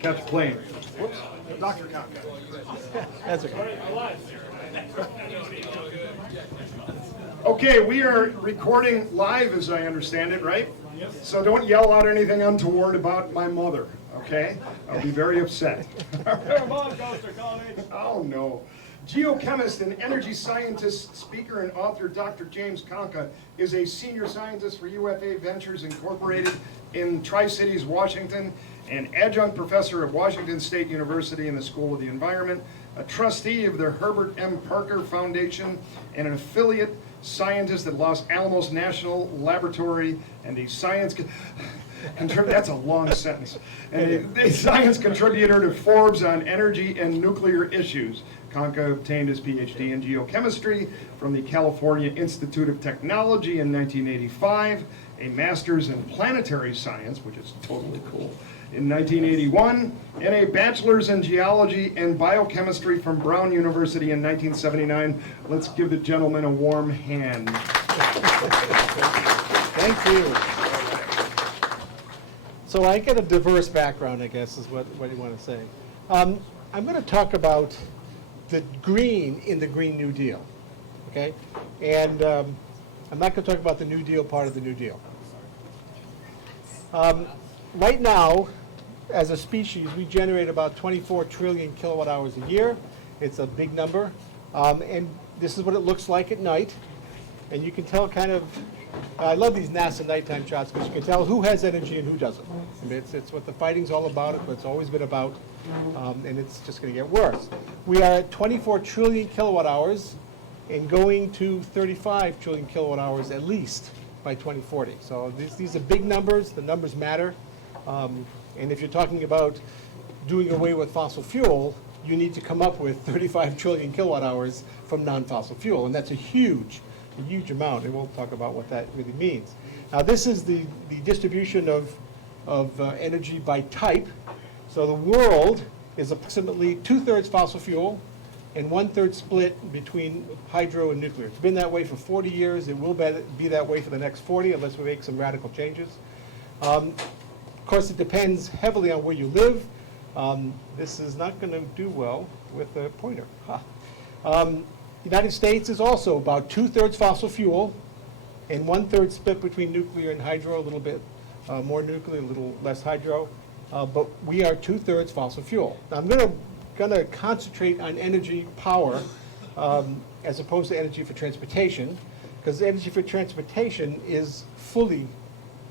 catch a plane. Whoops, Dr. Conca. That's okay. Okay, we are recording live as I understand it, right? So don't yell out anything untoward about my mother, okay? I'll be very upset. Come on, Coaster Colony. Oh, no. Geochemist and energy scientist, speaker, and author Dr. James Conca is a senior scientist for UFA Ventures Incorporated in Tri-Cities, Washington, an adjunct professor at Washington State University in the School of the Environment, a trustee of the Herbert M. Parker Foundation, and an affiliate scientist at Los Alamos National Laboratory, and a science that's a long sentence. And a science contributor to Forbes on energy and nuclear issues. Conca obtained his PhD in geochemistry from the California Institute of Technology in 1985, a master's in planetary science, which is totally cool, in 1981, and a bachelor's in geology and biochemistry from Brown University in 1979. Let's give the gentleman a warm hand. Thank you. So I get a diverse background, I guess, is what you want to say. I'm going to talk about the green in the Green New Deal, okay? And I'm not going to talk about the New Deal part of the New Deal. Right now, as a species, we generate about 24 trillion kilowatt hours a year. It's a big number. And this is what it looks like at night. And you can tell kind of, I love these NASA nighttime shots because you can tell who has energy and who doesn't. I mean, it's what the fighting's all about, it's what it's always been about, and it's just going to get worse. We are at 24 trillion kilowatt hours and going to 35 trillion kilowatt hours at least by 2040. So these are big numbers, the numbers matter. And if you're talking about doing away with fossil fuel, you need to come up with 35 trillion kilowatt hours from non-fossil fuel, and that's a huge amount, and we'll talk about what that really means. Now, this is the distribution of energy by type. So the world is approximately 2/3 fossil fuel and 1/3 split between hydro and nuclear. It's been that way for 40 years. It will be that way for the next 40 unless we make some radical changes. Of course, it depends heavily on where you live. This is not going to do well with a pointer. The United States is also about 2/3 fossil fuel and 1/3 split between nuclear and hydro, a little bit more nuclear, a little less hydro. But we are 2/3 fossil fuel. Now, I'm going to concentrate on energy power as opposed to energy for transportation, because energy for transportation is fully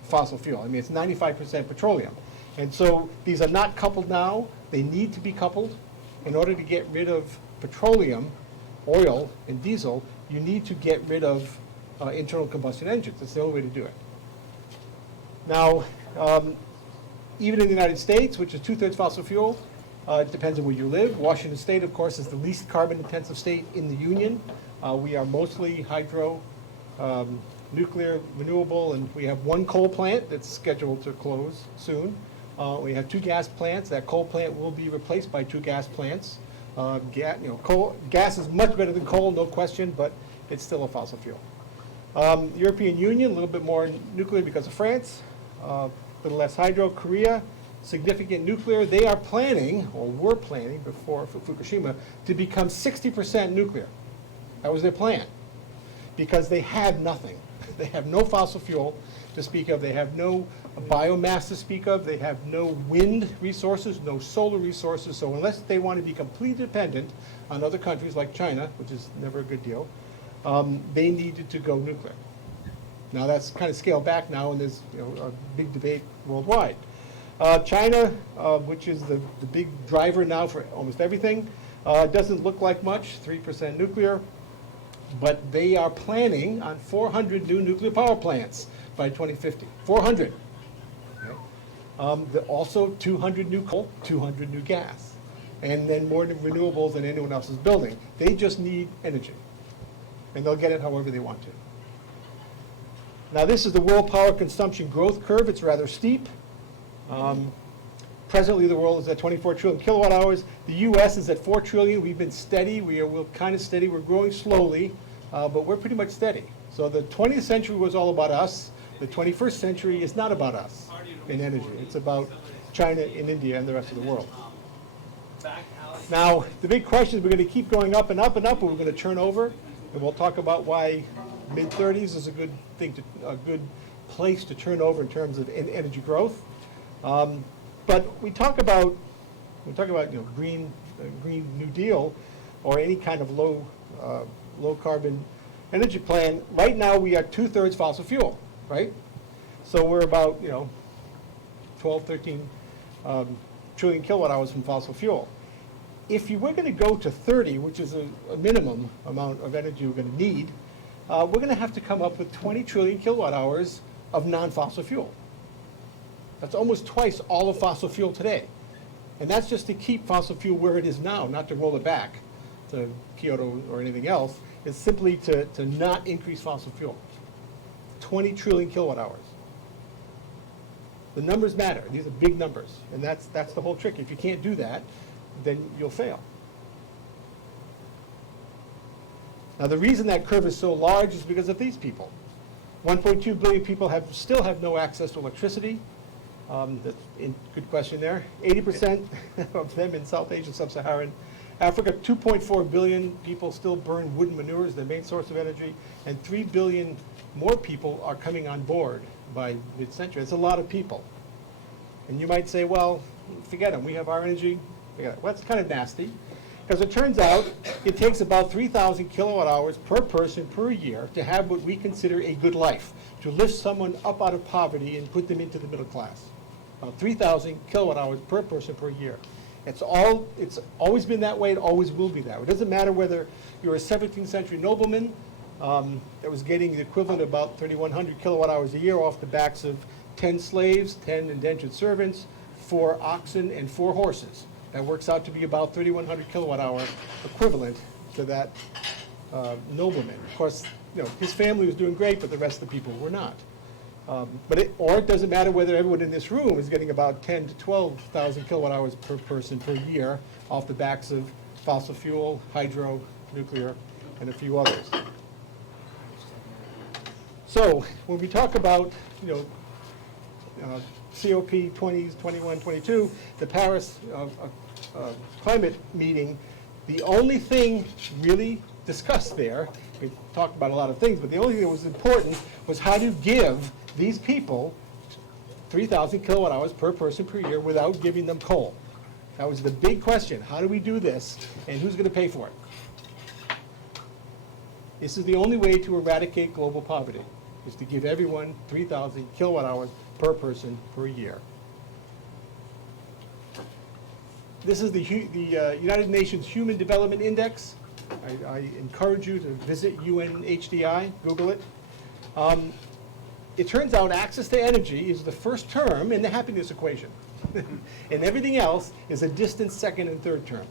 fossil fuel. I mean, it's 95% petroleum. And so these are not coupled now. They need to be coupled. In order to get rid of petroleum, oil, and diesel, you need to get rid of internal combustion engines. That's the only way to do it. Now, even in the United States, which is 2/3 fossil fuel, it depends on where you live. Washington State, of course, is the least carbon-intensive state in the union. We are mostly hydro, nuclear, renewable, and we have one coal plant that's scheduled to close soon. We have 2 gas plants. That coal plant will be replaced by 2 gas plants. Gas is much better than coal, no question, but it's still a fossil fuel. European Union, a little bit more nuclear because of France, a little less hydro. Korea, significant nuclear. They are planning, or were planning before Fukushima, to become 60% nuclear. That was their plan, because they have nothing. They have no fossil fuel to speak of. They have no biomass to speak of. They have no wind resources, no solar resources. So unless they want to be completely dependent on other countries like China, which is never a good deal, they needed to go nuclear. Now that's kind of scaled back now, and there's a big debate worldwide. China, which is the big driver now for almost everything, doesn't look like much, 3% nuclear, but they are planning on 400 new nuclear power plants by 2050. 400. Okay. Also 200 new coal, 200 new gas, and then more renewables than anyone else is building. They just need energy, and they'll get it however they want to. Now, this is the world power consumption growth curve. It's rather steep. Presently, the world is at 24 trillion kilowatt hours. The U.S. is at 4 trillion. We've been steady. We're kind of steady. We're growing slowly, but we're pretty much steady. So the 20th century was all about us. The 21st century is not about us in energy. It's about China and India and the rest of the world. Now, the big question is we're going to keep going up and up and up, and we're going to turn over, and we'll talk about why mid-30s is a good thing, a good place to turn over in terms of energy growth. But we talk about green New Deal or any kind of low carbon energy plan. Right now we are 2/3 fossil fuel, right? So we're about 12, 13 trillion kilowatt hours from fossil fuel. If you were going to go to 30, which is a minimum amount of energy we're going to need, we're going to have to come up with 20 trillion kilowatt hours of non-fossil fuel. That's almost twice all of fossil fuel today. And that's just to keep fossil fuel where it is now, not to roll it back to Kyoto or anything else. It's simply to not increase fossil fuel. 20 trillion kilowatt hours. The numbers matter. These are big numbers. And that's the whole trick. If you can't do that, then you'll fail. Now, the reason that curve is so large is because of these people. 1.2 billion people still have no access to electricity. That's a good question there. 80% of them in South Asia, Sub-Saharan Africa. 2.4 billion people still burn wood and manure as their main source of energy. And 3 billion more people are coming on board by mid-century. It's a lot of people. And you might say, well, forget them. We have our energy. Forget it. Well, that's kind of nasty. Because it turns out it takes about 3,000 kilowatt hours per person per year to have what we consider a good life, to lift someone up out of poverty and put them into the middle class. About 3,000 kilowatt hours per person per year. It's always been that way. It always will be that way. It doesn't matter whether you're a 17th century nobleman that was getting the equivalent of about 3,100 kilowatt hours a year off the backs of 10 slaves, 10 indentured servants, 4 oxen, and 4 horses. That works out to be about 3,100 kilowatt hour equivalent to that nobleman. Of course, his family was doing great, but the rest of the people were not. Or it doesn't matter whether everyone in this room is getting about 10 to 12,000 kilowatt hours per person per year off the backs of fossil fuel, hydro, nuclear, and a few others. So when we talk about COP 20s, 21, 22, the Paris climate meeting, the only thing really discussed there, we talked about a lot of things, but the only thing that was important was how to give these people 3,000 kilowatt hours per person per year without giving them coal. That was the big question. How do we do this, and who's going to pay for it? This is the only way to eradicate global poverty, is to give everyone 3,000 kilowatt hours per person per year. This is the United Nations Human Development Index. I encourage you to visit UNHDI, Google it. It turns out access to energy is the first term in the happiness equation. And everything else is a distant second and third term.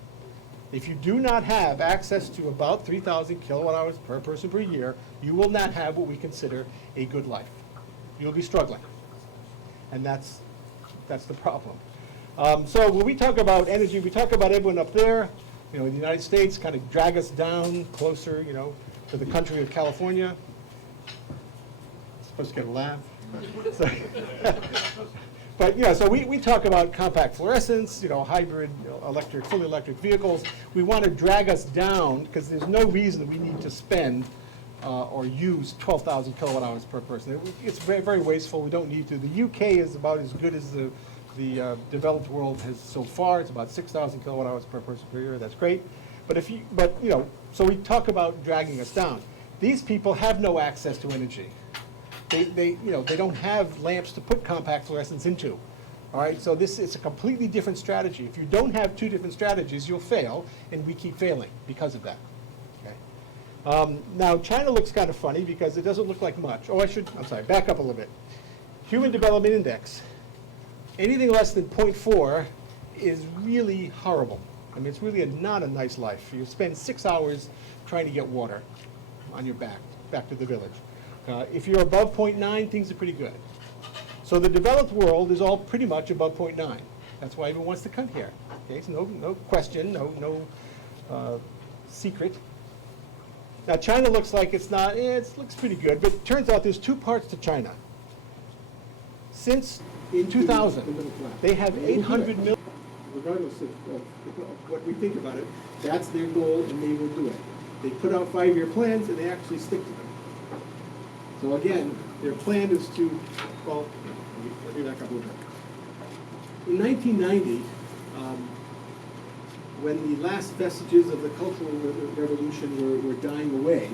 If you do not have access to about 3,000 kilowatt hours per person per year, you will not have what we consider a good life. You'll be struggling. And that's the problem. So when we talk about energy, we talk about everyone up there. The United States kind of drag us down closer, to the country of California. Supposed to get a laugh. But so we talk about compact fluorescence, hybrid, electric, fully electric vehicles. We want to drag us down because there's no reason that we need to spend or use 12,000 kilowatt hours per person. It's very, very wasteful. We don't need to. The UK is about as good as the developed world has so far. It's about 6,000 kilowatt hours per person per year. That's great. So we talk about dragging us down. These people have no access to energy. They don't have lamps to put compact fluorescence into. All right, so this is a completely different strategy. If you don't have 2 different strategies, you'll fail, and we keep failing because of that. Okay. Now, China looks kind of funny because it doesn't look like much. I'm sorry, back up a little bit. Human Development Index. Anything less than 0.4 is really horrible. I mean, it's really not a nice life. You spend 6 hours trying to get water on your back to the village. If you're above 0.9, things are pretty good. So the developed world is all pretty much above 0.9. That's why everyone wants to come here. Okay, so no question, no secret. Now China looks like it's not, it looks pretty good, but it turns out there's 2 parts to China. Since In 2000, the middle class. they have And they will do 800 it. million. Regardless of what we think about it, that's their goal and they will do it. They put out 5-year plans and they actually stick to them. So again, their plan is to, well, let me back up a little bit. In 1990, when the last vestiges of the Cultural Revolution were dying away,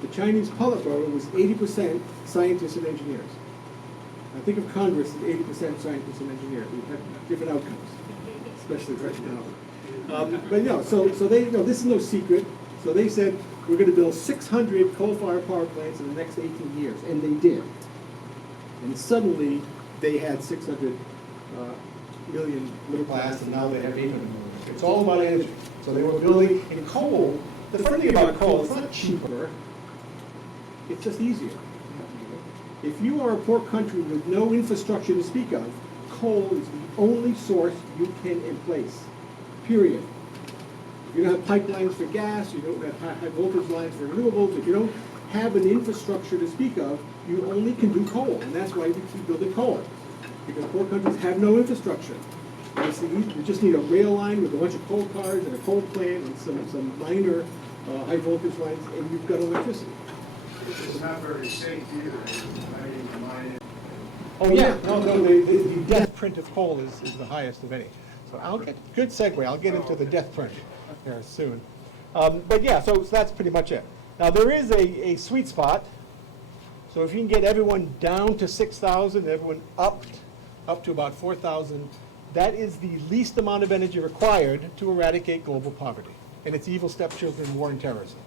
the Chinese Politburo was 80% scientists and engineers. I think of Congress as 80% scientists and engineers. We've had different outcomes, especially right now. But no, so they, this is no secret. So they said, we're going to build 600 coal-fired power plants in the next 18 years, and they did. And suddenly, they had 600 million middle class, and now they have 800 million. It's all about energy. So they were building, and coal, the funny thing about coal, it's not cheaper, it's just easier. If you are a poor country with no infrastructure to speak of, coal is the only source you can emplace, period. You don't have pipelines for gas, you don't have high voltage lines for renewables, if you don't have an infrastructure to speak of, you only can do coal, and that's why we keep building coal. Because poor countries have no infrastructure. You just need a rail line with a bunch of coal cars and a coal plant and some minor high voltage lines, and you've got electricity. It's not very safe either. I mean, mine. Oh, yeah, no, the death print of coal is the highest of any. So I'll get, good segue, I'll get into the death print here soon. But yeah, so that's pretty much it. Now there is a sweet spot. So if you can get everyone down to 6,000, everyone up to about 4,000, that is the least amount of energy required to eradicate global poverty and its evil stepchildren, war and terrorism.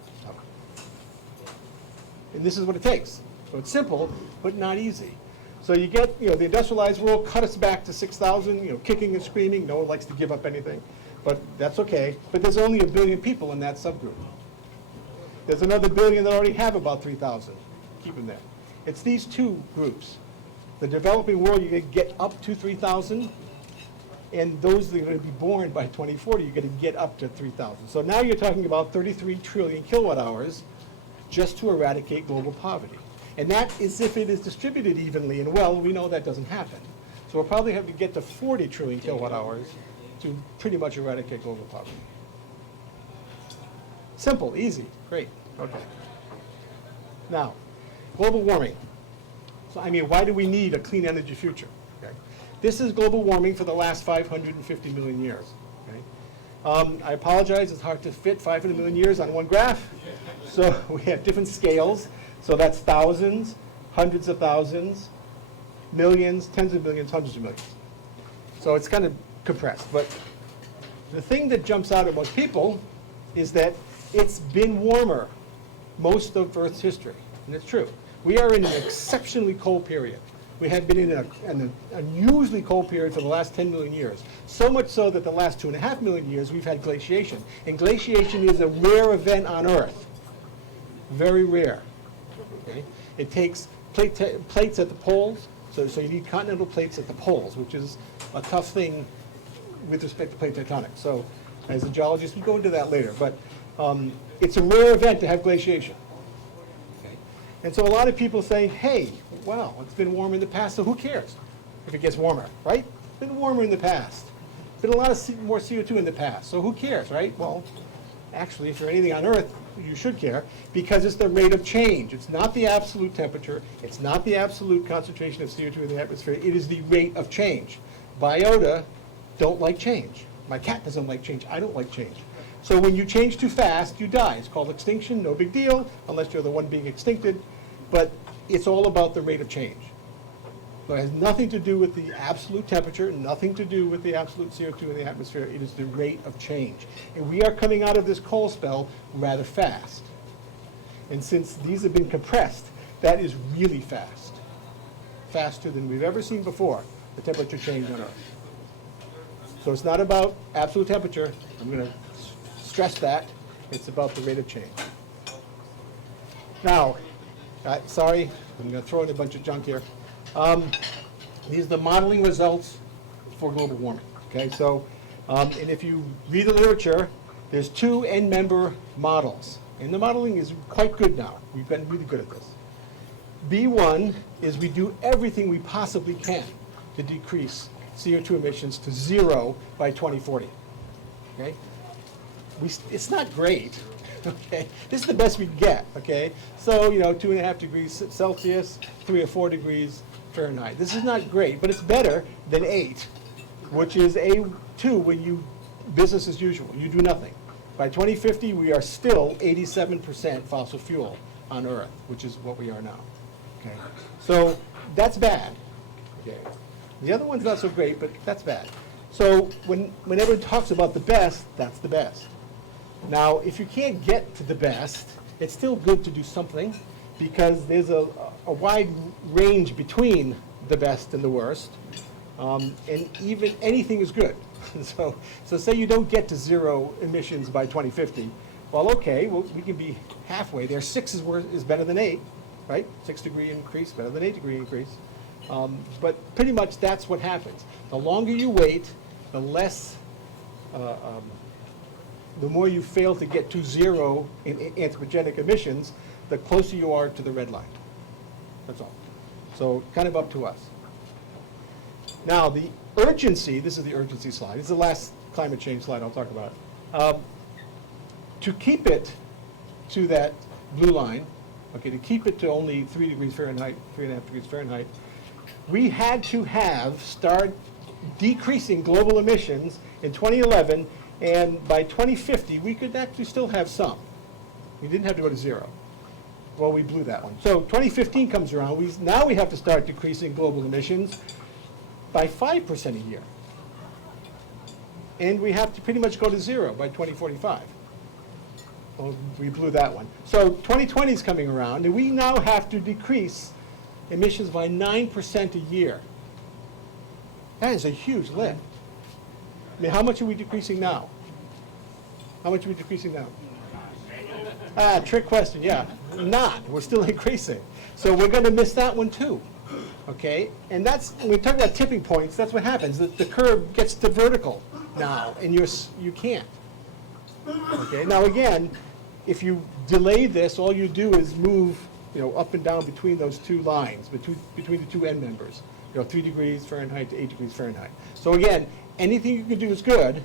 And this is what it takes. So it's simple, but not easy. So you get, the industrialized world cut us back to 6,000, kicking and screaming. No one likes to give up anything, but that's okay. But there's only 1 billion people in that subgroup. There's another billion that already have about 3,000. Keep them there. It's these two groups. The developing world, you're going to get up to 3,000, and those that are going to be born by 2040, you're going to get up to 3,000. So now you're talking about 33 trillion kilowatt hours just to eradicate global poverty. And that is if it is distributed evenly and well. We know that doesn't happen. So we'll probably have to get to 40 trillion kilowatt hours to pretty much eradicate global poverty. Simple, easy, great, okay. Now, global warming. So I mean, why do we need a clean energy future? Okay. This is global warming for the last 550 million years. Okay. I apologize, it's hard to fit 500 million years on one graph. So we have different scales. So that's thousands, hundreds of thousands, millions, tens of millions, hundreds of millions. So it's kind of compressed. But the thing that jumps out at most people is that it's been warmer most of Earth's history. And it's true. We are in an exceptionally cold period. We have been in an unusually cold period for the last 10 million years. So much so that the last 2.5 million years we've had glaciation. And glaciation is a rare event on Earth. Very rare. Okay? It takes plates at the poles, so you need continental plates at the poles, which is a tough thing with respect to plate tectonics. So as a geologist, we go into that later. But it's a rare event to have glaciation. Okay? And so a lot of people say, hey, wow, it's been warm in the past, so who cares if it gets warmer, right? It's been warmer in the past. Been a lot of more CO2 in the past, so who cares, right? Well, actually, if you're anything on Earth, you should care, because it's the rate of change. It's not the absolute temperature. It's not the absolute concentration of CO2 in the atmosphere. It is the rate of change. Biota don't like change. My cat doesn't like change. I don't like change. So when you change too fast, you die. It's called extinction. No big deal, unless you're the one being extincted. But it's all about the rate of change. So it has nothing to do with the absolute temperature, nothing to do with the absolute CO2 in the atmosphere. It is the rate of change. And we are coming out of this cold spell rather fast. And since these have been compressed, that is really fast. Faster than we've ever seen before, the temperature change on Earth. So it's not about absolute temperature. I'm going to stress that. It's about the rate of change. Now, sorry, I'm going to throw in a bunch of junk here. These are the modeling results for global warming. Okay, so and if you read the literature, there's 2 end-member models, and the modeling is quite good now. We've been really good at this. B1 is we do everything we possibly can to decrease CO2 emissions to 0 by 2040. Okay? It's not great. Okay? This is the best we can get. Okay? So, 2.5 degrees Celsius, 3 or 4 degrees Fahrenheit. This is not great, but it's better than 8, which is A2 when you business as usual. You do nothing. By 2050, we are still 87% fossil fuel on Earth, which is what we are now. Okay? So that's bad. Okay? The other one's not so great, but that's bad. So whenever it talks about the best, that's the best. Now, if you can't get to the best, it's still good to do something, because there's a wide range between the best and the worst, and even anything is good. So say you don't get to 0 emissions by 2050. Well, okay, we can be halfway there. 6 is better than 8, right? 6-degree increase, better than 8-degree increase. But pretty much that's what happens. The longer you wait, the less, the more you fail to get to 0 in anthropogenic emissions, the closer you are to the red line. That's all. So kind of up to us. Now, the urgency, this is the urgency slide. This is the last climate change slide I'll talk about. To keep it to that blue line, okay, to keep it to only 3 degrees Fahrenheit, 3.5 degrees Fahrenheit, we had to start decreasing global emissions in 2011, and by 2050, we could actually still have some. We didn't have to go to 0. Well, we blew that one. So 2015 comes around, now we have to start decreasing global emissions by 5% a year. And we have to pretty much go to 0 by 2045. Well, we blew that one. So 2020 is coming around, and we now have to decrease emissions by 9% a year. That is a huge lift. I mean, how much are we decreasing now? How much are we decreasing now? Trick question, yeah. Not. We're still increasing. So we're going to miss that one too. Okay? And that's, when we talk about tipping points, that's what happens. The curve gets to vertical now, and you can't. Okay? Now again, if you delay this, all you do is move up and down between those two lines, between the two end members. 3 degrees Fahrenheit to 8 degrees Fahrenheit. So again, anything you can do is good,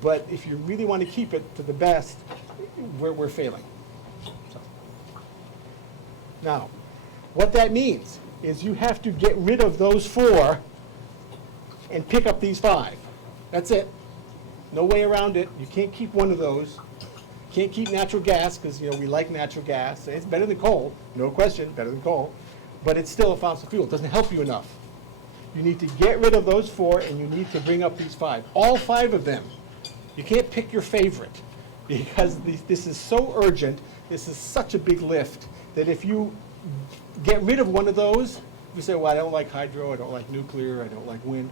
but if you really want to keep it to the best, we're failing. So. Now, what that means is you have to get rid of those 4 and pick up these 5. That's it. No way around it. You can't keep one of those. Can't keep natural gas because we like natural gas. It's better than coal, no question, better than coal. But it's still a fossil fuel. It doesn't help you enough. You need to get rid of those 4, and you need to bring up these 5. All 5 of them. You can't pick your favorite, because this is so urgent, this is such a big lift, that if you get rid of one of those, you say, well, I don't like hydro, I don't like nuclear, I don't like wind.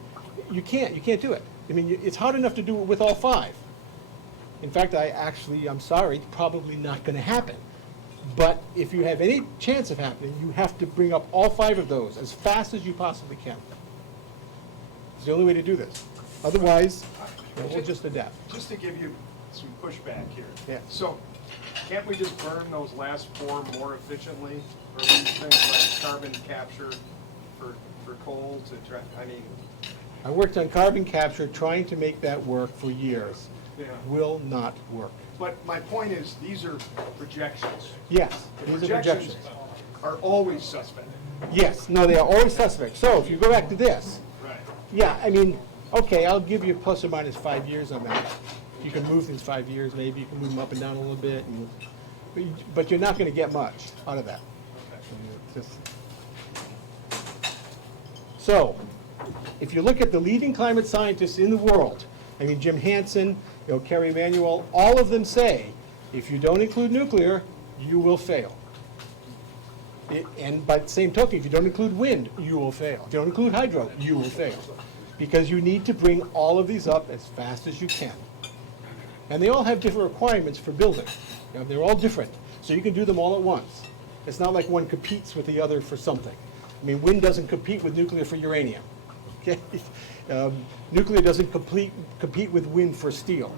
You can't do it. I mean, it's hard enough to do it with all 5. In fact, I'm sorry, it's probably not going to happen. But if you have any chance of happening, you have to bring up all 5 of those as fast as you possibly can. It's the only way to do this. Otherwise, we'll just adapt. Just to give you some pushback here. Yeah. So, can't we just burn those last 4 more efficiently? Or these things like carbon capture for coal to try, I worked on carbon capture trying to make that work for years. Yeah. Will not work. But my point is, these are projections. Yes, The these are projections. are always suspect. Yes, no, they are always suspect. So if you go back to this, Right. yeah, okay, I'll give you plus or minus 5 years on that. You can move things 5 years, maybe you can move them up and down a little bit, but you're not going to get much out of that. So, if you look at the leading climate scientists in the world, Jim Hansen, Kerry Emanuel, all of them say, if you don't include nuclear, you will fail. And by the same token, if you don't include wind, you will fail. If you don't include hydro, you will fail. Because you need to bring all of these up as fast as you can. And they all have different requirements for building. They're all different. So you can do them all at once. It's not like one competes with the other for something. Wind doesn't compete with nuclear for uranium. Okay? Nuclear doesn't compete with wind for steel.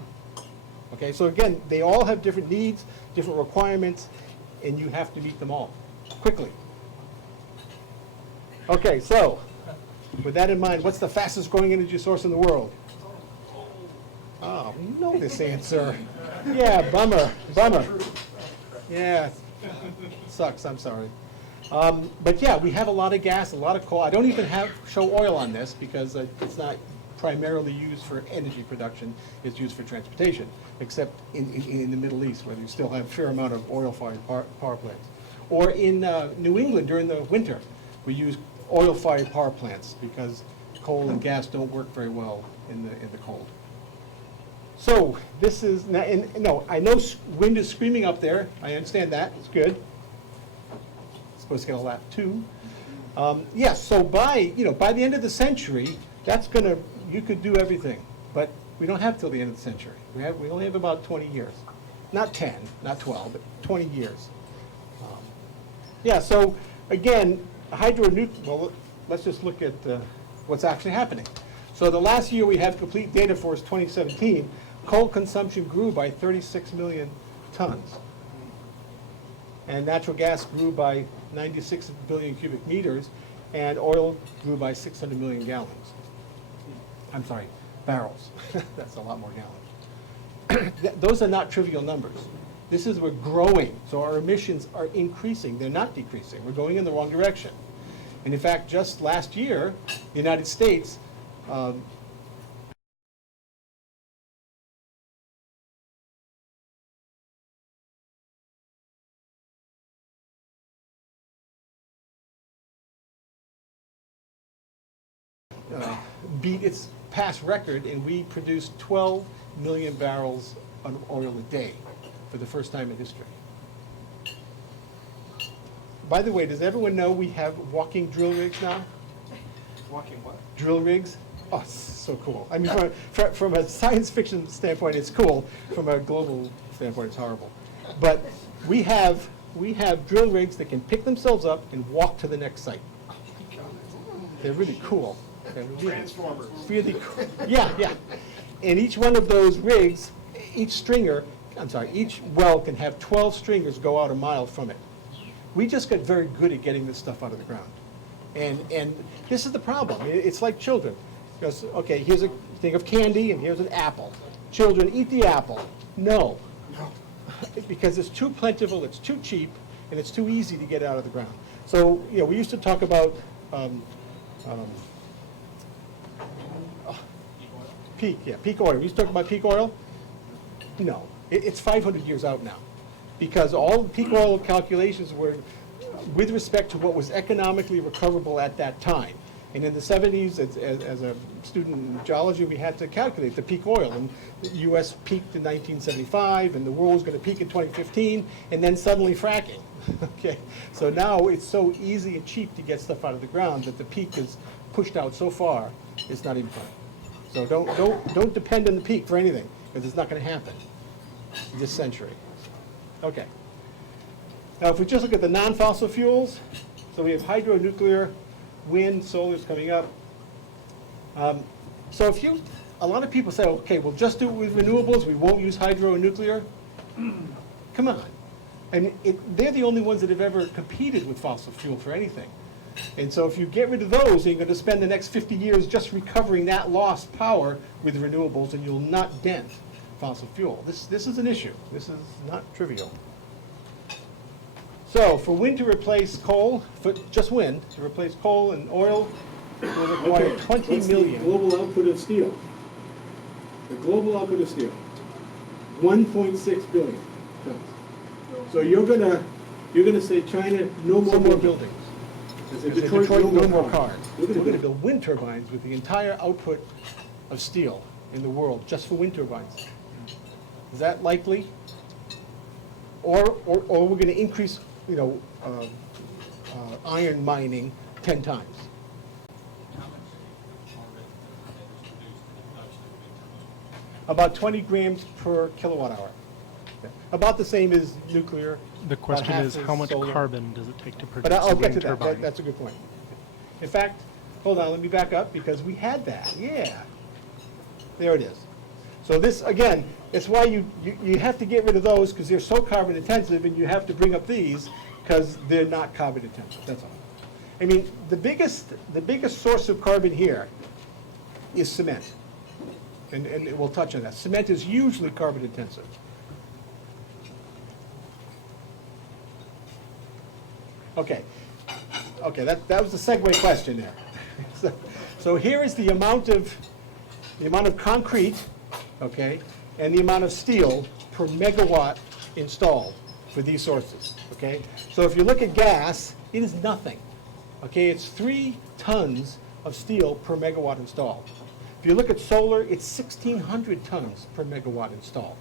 Okay, so again, they all have different needs, different requirements, and you have to meet them all quickly. Okay, so With that in mind, what's the fastest growing energy source in the world? Oh, you know this answer. Yeah, bummer. Yeah, sucks, I'm sorry. But yeah, we have a lot of gas, a lot of coal. I don't even show oil on this because it's not primarily used for energy production. It's used for transportation, except in the Middle East where you still have a fair amount of oil-fired power plants. Or in New England during the winter, we use oil-fired power plants because coal and gas don't work very well in the cold. So this is, no, I know wind is screaming up there. I understand that. It's good. It's supposed to get a lap too. Yes, so by the end of the century, you could do everything. But we don't have till the end of the century. We only have about 20 years. Not 10, not 12, but 20 years. Yeah, so again, well, let's just look at what's actually happening. So the last year we have complete data for is 2017. Coal consumption grew by 36 million tons. And natural gas grew by 96 billion cubic meters, and oil grew by 600 million gallons. I'm sorry, barrels. That's a lot more gallons. Those are not trivial numbers. This is, we're growing, so our emissions are increasing. They're not decreasing. We're going in the wrong direction. And in fact, just last year, the United States beat its past record, and we produced 12 million barrels of oil a day for the first time in history. By the way, does everyone know we have walking drill rigs now? Walking what? Drill rigs? Oh, it's so cool. I mean, from a science fiction standpoint, it's cool. From a global standpoint, it's horrible. But we have drill rigs that can pick themselves up and walk to the next site. They're really cool. They're really, Transformers. really cool. Yeah. And each one of those rigs, each well can have 12 stringers go out a mile from it. We just got very good at getting this stuff out of the ground. And this is the problem. It's like children. Because, okay, here's a thing of candy and here's an apple. Children, eat the apple. No. Because it's too plentiful, it's too cheap, and it's too easy to get out of the ground. So, we used to talk about peak oil. We used to talk about peak oil. No, it's 500 years out now. Because all peak oil calculations were with respect to what was economically recoverable at that time. And in the 70s, as a student in geology, we had to calculate the peak oil. And the U.S. peaked in 1975, and the world was going to peak in 2015, and then suddenly fracking. Okay, so now it's so easy and cheap to get stuff out of the ground that the peak is pushed out so far, it's not even funny. So don't depend on the peak for anything, because it's not going to happen this century. Okay. Now, if we just look at the non-fossil fuels, so we have hydro, nuclear, wind, solar is coming up. So a lot of people say, okay, we'll just do it with renewables, we won't use hydro and nuclear. Come on. And they're the only ones that have ever competed with fossil fuel for anything. And so if you get rid of those, you're going to spend the next 50 years just recovering that lost power with renewables, and you'll not dent fossil fuel. This is an issue. This is not trivial. So for wind to replace coal, for just wind, to replace coal and oil, will require 20 million. The global output of steel. The global output of steel. 1.6 billion tons. So you're gonna say China, no more buildings. Detroit, no more cars. We're going to build wind turbines with the entire output of steel in the world just for wind turbines. Is that likely? Or we're going to increase, iron mining 10 times. About 20 grams per kilowatt hour. About the same as nuclear. The question is, how much solar. carbon does it take to produce But I'll a get to wind that. turbine? That's a good point. In fact, hold on, let me back up because we had that. Yeah. There it is. So this, again, it's why you have to get rid of those because they're so carbon intensive, and you have to bring up these because they're not carbon intensive. That's all. I mean, the biggest source of carbon here is cement. And we'll touch on that. Cement is hugely carbon intensive. Okay, that was the segue question there. So here is the amount of concrete, okay, and the amount of steel per megawatt installed for these sources, okay? So if you look at gas, it is nothing, okay? It's 3 tons of steel per megawatt installed. If you look at solar, it's 1,600 tons per megawatt installed.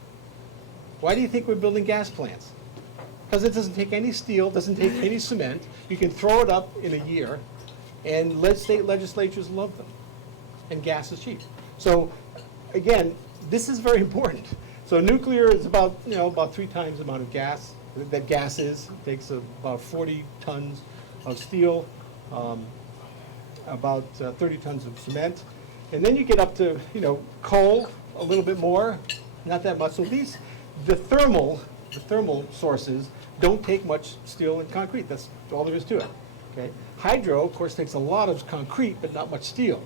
Why do you think we're building gas plants? Because it doesn't take any steel, doesn't take any cement. You can throw it up in a year, and state legislatures love them. And gas is cheap. So again, this is very important. So nuclear is about 3 times the amount of gas that gas is. It takes about 40 tons of steel, about 30 tons of cement. And then you get up to, coal, a little bit more, not that much. So the thermal sources don't take much steel and concrete. That's all there is to it, okay? Hydro, of course, takes a lot of concrete, but not much steel.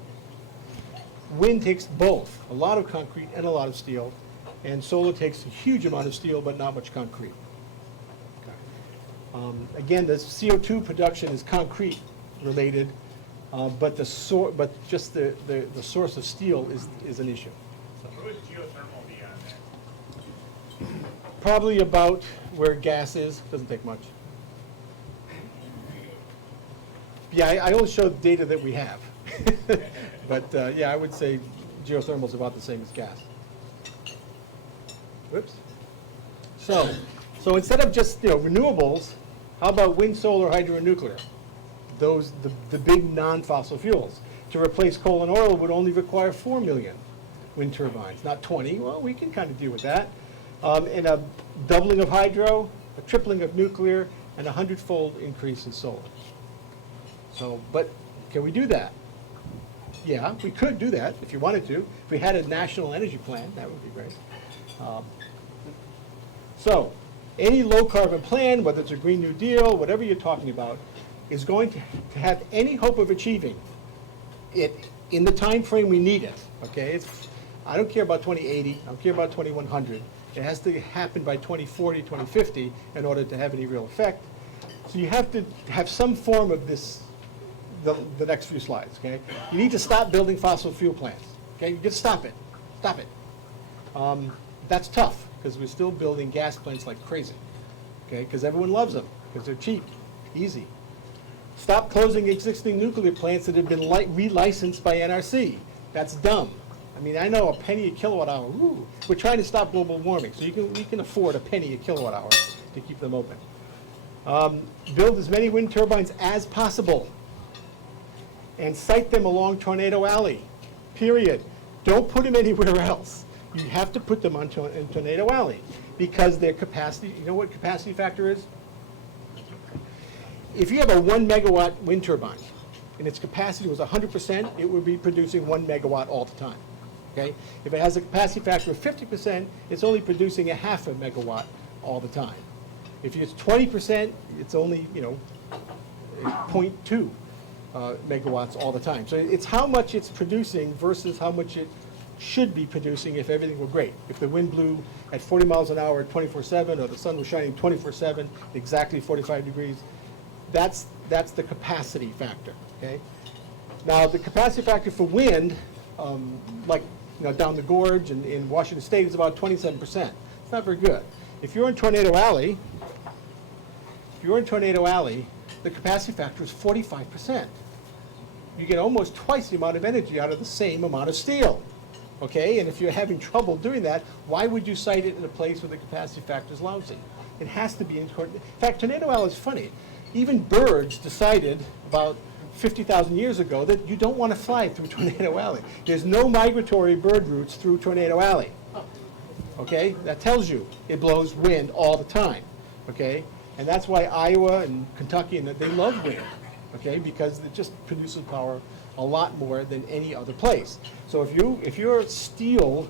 Wind takes both, a lot of concrete and a lot of steel. And solar takes a huge amount of steel, but not much concrete. Okay. Again, the CO2 production is concrete related, but just the source of steel is an issue. So. Where would geothermal be on that? Probably about where gas is. Doesn't take much. Yeah, I only showed data that we have. But yeah, I would say geothermal is about the same as gas. Whoops. So instead of just renewables, how about wind, solar, hydro, and nuclear? Those the big non-fossil fuels. To replace coal and oil would only require 4 million wind turbines, not 20. Well, we can kind of deal with that. And a doubling of hydro, a tripling of nuclear, and a 100-fold increase in solar. So, but can we do that? Yeah, we could do that if you wanted to. If we had a national energy plan, that would be great. So, any low-carbon plan, whether it's a Green New Deal, whatever you're talking about, is going to have any hope of achieving it in the time frame we need it. Okay, I don't care about 2080. I don't care about 2100. It has to happen by 2040, 2050 in order to have any real effect. So you have to have some form of this. The next few slides, okay? You need to stop building fossil fuel plants, okay? You just stop it. Stop it. That's tough, because we're still building gas plants like crazy, okay? Because everyone loves them, because they're cheap, easy. Stop closing existing nuclear plants that have been relicensed by NRC. That's dumb. I mean, I know a penny a kilowatt hour. Woo. We're trying to stop global warming, so we can afford a penny a kilowatt hour to keep them open. Build as many wind turbines as possible. And site them along Tornado Alley, period. Don't put them anywhere else. You have to put them in Tornado Alley because their capacity, you know what capacity factor is? If you have a 1 megawatt wind turbine and its capacity was 100%, it would be producing 1 megawatt all the time, okay? If it has a capacity factor of 50%, it's only producing a half a megawatt all the time. If it's 20%, it's only, 0.2. Megawatts all the time. So it's how much it's producing versus how much it should be producing if everything were great. If the wind blew at 40 miles an hour 24/7 or the sun was shining 24/7, exactly 45 degrees, that's the capacity factor, okay? Now the capacity factor for wind, down the gorge and in Washington State is about 27%. It's not very good. If you're in Tornado Alley, the capacity factor is 45%. You get almost twice the amount of energy out of the same amount of steel, okay? And if you're having trouble doing that, why would you site it in a place where the capacity factor is lousy? It has to be in fact, Tornado Alley is funny. Even birds decided about 50,000 years ago that you don't want to fly through Tornado Alley. There's no migratory bird routes through Tornado Alley, okay? That tells you it blows wind all the time, okay? And that's why Iowa and Kentucky, they love wind, okay, because it just produces power a lot more than any other place. So if you're steel,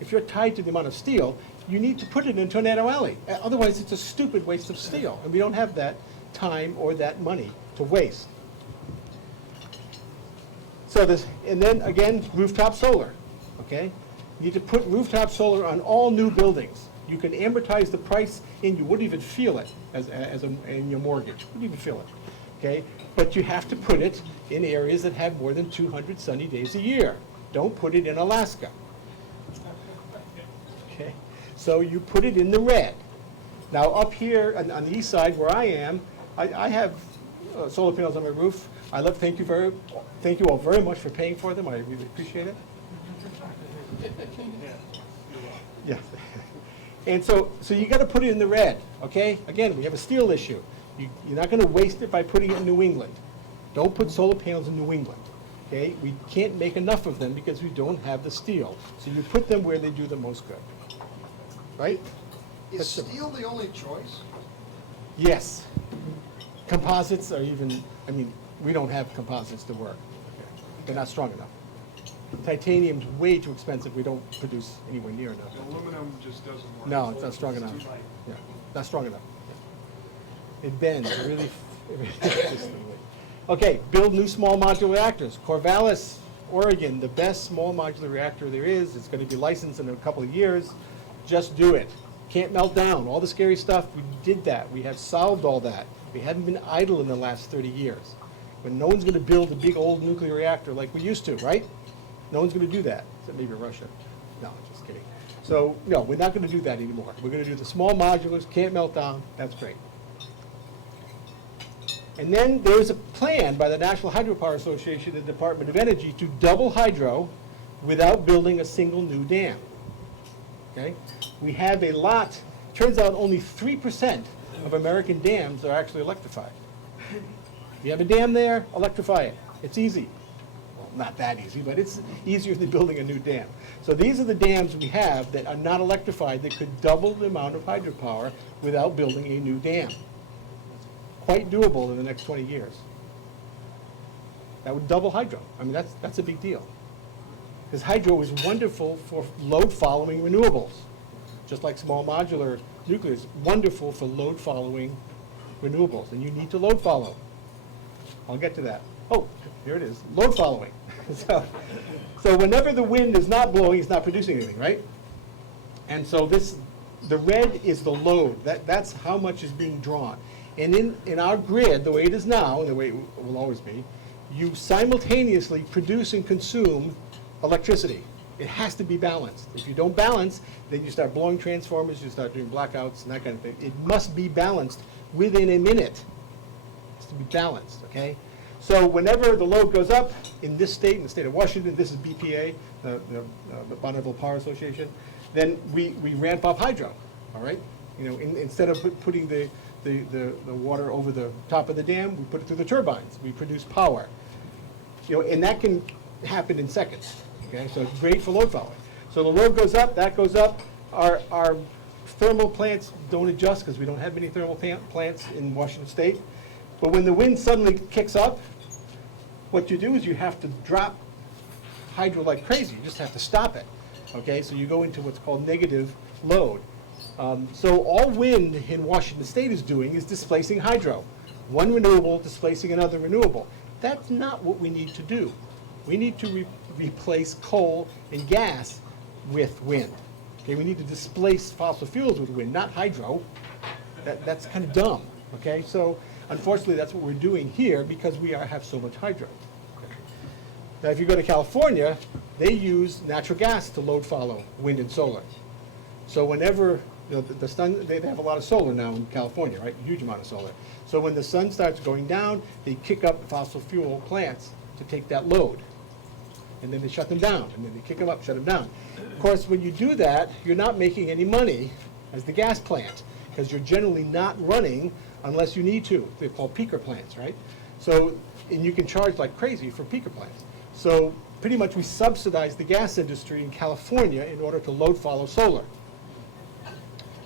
if you're tied to the amount of steel, you need to put it in Tornado Alley. Otherwise, it's a stupid waste of steel, and we don't have that time or that money to waste. So this, and then again, rooftop solar, okay? You need to put rooftop solar on all new buildings. You can amortize the price and you wouldn't even feel it in your mortgage. Wouldn't even feel it, okay? But you have to put it in areas that have more than 200 sunny days a year. Don't put it in Alaska. Okay? So you put it in the red. Now up here on the east side where I am, I have solar panels on my roof. Thank you all very much for paying for them. I really appreciate it. Yeah. And so you got to put it in the red, okay? Again, we have a steel issue. You're not going to waste it by putting it in New England. Don't put solar panels in New England, okay? We can't make enough of them because we don't have the steel. So you put them where they do the most good, right? Is steel the only choice? Yes. Composites are even, we don't have composites to work. They're not strong enough. Titanium's way too expensive. We don't produce anywhere near enough. Aluminum just doesn't work. No, it's not strong enough. Yeah, not strong enough. It bends really. Okay, build new small modular reactors. Corvallis, Oregon, the best small modular reactor there is. It's going to be licensed in a couple of years. Just do it. Can't melt down. All the scary stuff, we did that. We have solved all that. We haven't been idle in the last 30 years. When no one's going to build a big old nuclear reactor like we used to, right? No one's going to do that, except maybe Russia. No, just kidding. So, no, we're not going to do that anymore. We're going to do the small modulars, can't melt down, that's great. And then there's a plan by the National Hydropower Association and the Department of Energy to double hydro without building a single new dam. Okay? We have a lot, turns out only 3% of American dams are actually electrified. You have a dam there, electrify it. It's easy. Well, not that easy, but it's easier than building a new dam. So these are the dams we have that are not electrified that could double the amount of hydropower without building a new dam. Quite doable in the next 20 years. That would double hydro. That's a big deal. Because hydro is wonderful for load-following renewables. Just like small modular nuclear is wonderful for load-following renewables. And you need to load follow. I'll get to that. Oh, here it is, load following. So whenever the wind is not blowing, it's not producing anything, right? And so the red is the load. That's how much is being drawn. And in our grid, the way it is now, and the way it will always be, you simultaneously produce and consume electricity. It has to be balanced. If you don't balance, then you start blowing transformers, you start doing blackouts and that kind of thing. It must be balanced within a minute. It has to be balanced, okay? So whenever the load goes up in this state, in the state of Washington, this is BPA, the Bonneville Power Association, then we ramp up hydro, all right? You know, instead of putting the water over the top of the dam, we put it through the turbines. We produce power. You know, and that can happen in seconds. Okay, so it's great for load following. So the load goes up, that goes up. Our thermal plants don't adjust because we don't have many thermal plants in Washington State. But when the wind suddenly kicks up, what you do is you have to drop hydro like crazy. You just have to stop it. Okay, so you go into what's called negative load. So all wind in Washington State is doing is displacing hydro. One renewable displacing another renewable. That's not what we need to do. We need to replace coal and gas with wind. Okay, we need to displace fossil fuels with wind, not hydro. That's kind of dumb. Okay, so unfortunately that's what we're doing here because we have so much hydro. Now if you go to California, they use natural gas to load follow wind and solar. So whenever the sun, they have a lot of solar now in California, right? A huge amount of solar. So when the sun starts going down, they kick up fossil fuel plants to take that load. And then they shut them down, and then they kick them up, shut them down. Of course, when you do that, you're not making any money as the gas plant, because you're generally not running unless you need to. They're called peaker plants, right? So, and you can charge like crazy for peaker plants. So pretty much we subsidize the gas industry in California in order to load follow solar.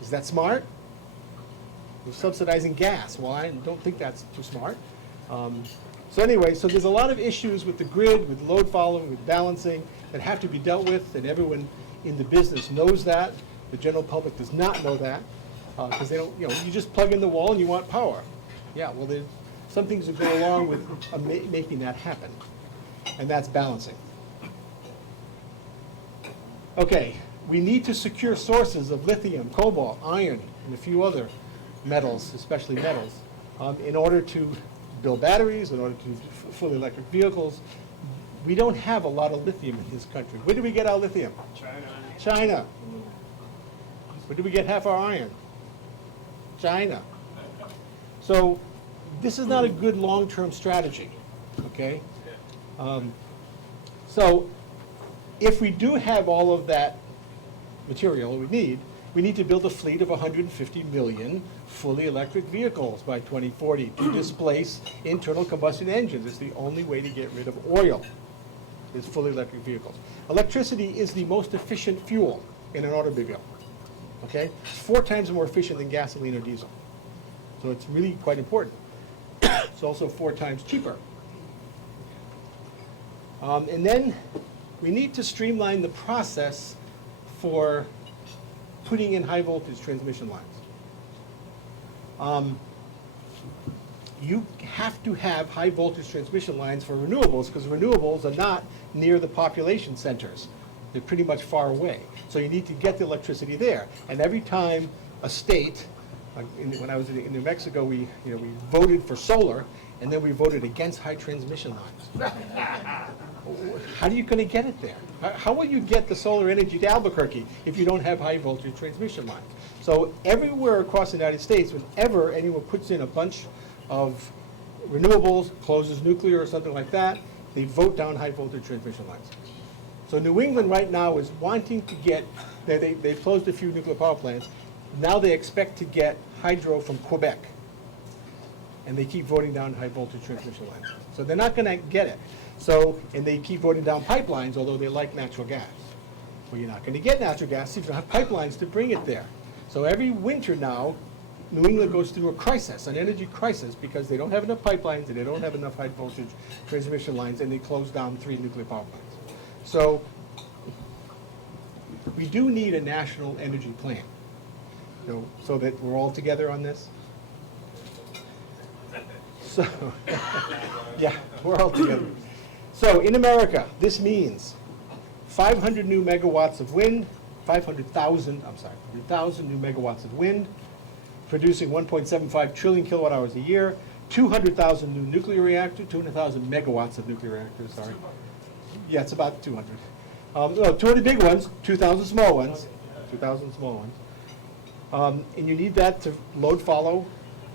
Is that smart? We're subsidizing gas. Well, I don't think that's too smart. So anyway, so there's a lot of issues with the grid, with load following, with balancing that have to be dealt with, and everyone in the business knows that. The general public does not know that because they don't, you just plug in the wall and you want power. Yeah, well, there's some things that go along with making that happen, and that's balancing. Okay, we need to secure sources of lithium, cobalt, iron, and a few other metals, especially metals, in order to build batteries, in order to do fully electric vehicles. We don't have a lot of lithium in this country. Where do we get our lithium? China. Where do we get half our iron? China. So this is not a good long-term strategy, okay? So if we do have all of that material we need to build a fleet of 150 million fully electric vehicles by 2040 to displace internal combustion engines. It's the only way to get rid of oil, is fully electric vehicles. Electricity is the most efficient fuel in an automobile, okay? It's 4 times more efficient than gasoline or diesel. So it's really quite important. It's also 4 times cheaper. And then we need to streamline the process for putting in high voltage transmission lines. You have to have high voltage transmission lines for renewables because renewables are not near the population centers. They're pretty much far away. So you need to get the electricity there. And every time a state, when I was in New Mexico, we voted for solar, and then we voted against high transmission lines. How are you going to get it there? How will you get the solar energy to Albuquerque if you don't have high voltage transmission lines? So everywhere across the United States, whenever anyone puts in a bunch of renewables, closes nuclear or something like that, they vote down high voltage transmission lines. So New England right now is wanting to get, they've closed a few nuclear power plants. Now they expect to get hydro from Quebec. And they keep voting down high voltage transmission lines. So they're not going to get it. So, and they keep voting down pipelines, although they like natural gas. Well, you're not going to get natural gas if you don't have pipelines to bring it there. So every winter now, New England goes through a crisis, an energy crisis, because they don't have enough pipelines and they don't have enough high voltage transmission lines, and they close down 3 nuclear power plants. So we do need a national energy plan, so that we're all together on this. So, yeah, we're all together. So in America, this means 500 new megawatts of wind, 100,000 new megawatts of wind, producing 1.75 trillion kilowatt hours a year, 200,000 new nuclear reactors, 200,000 megawatts of nuclear reactors, sorry. Yeah, it's about 200. No, 200 big ones, 2,000 small ones, 2,000 small ones. And you need that to load follow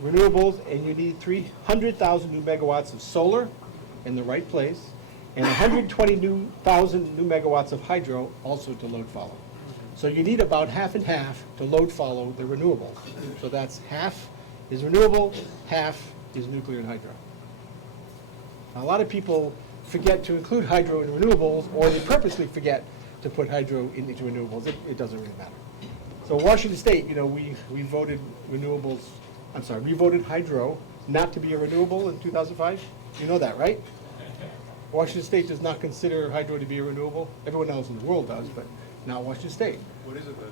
renewables, and you need 300,000 new megawatts of solar in the right place, and 120,000 new megawatts of hydro also to load follow. So you need about half and half to load follow the renewables. So that's half is renewable, half is nuclear and hydro. Now, a lot of people forget to include hydro in renewables, or they purposely forget to put hydro into renewables. It doesn't really matter. So Washington State, we voted renewables, we voted hydro not to be a renewable in 2005. You know that, right? Washington State does not consider hydro to be a renewable. Everyone else in the world does, but not Washington State. What is it then?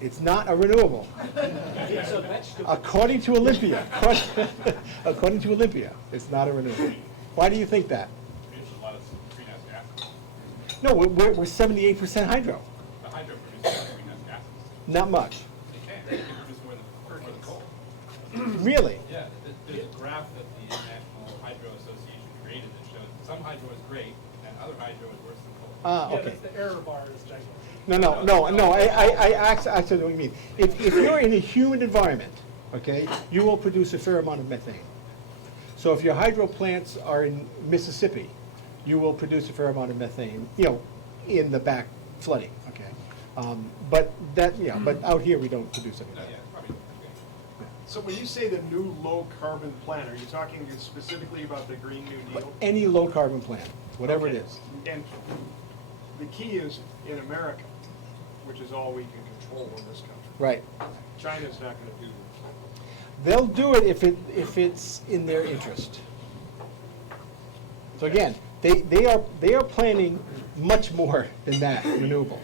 It's not a renewable. It's a vegetable. According to Olympia, according to Olympia, it's not a renewable. Why do you think that? It's a lot of greenhouse gases. No, we're 78% hydro. The hydro produces a lot of greenhouse gases. Not much. They can produce more than coal. Really? Yeah, there's a graph that the International Hydro Association created that shows some hydro is great and other hydro is worse than coal. Ah, Yeah, okay. that's the error bar is gigantic. No, I actually know what you mean. If you're in a humid environment, okay, you will produce a fair amount of methane. So if your hydro plants are in Mississippi, you will produce a fair amount of methane, in the back flooding, okay? But out here we don't produce any of No, that. yeah, probably. Okay. So when you say the new low-carbon plan, are you talking specifically about the Green New But Deal? any low carbon plant, whatever it Okay. is. And the key is in America, which is all we can control in this country. Right. China's not gonna do this. They'll do it if it's in their interest. So again, they are planning much more than that, renewables.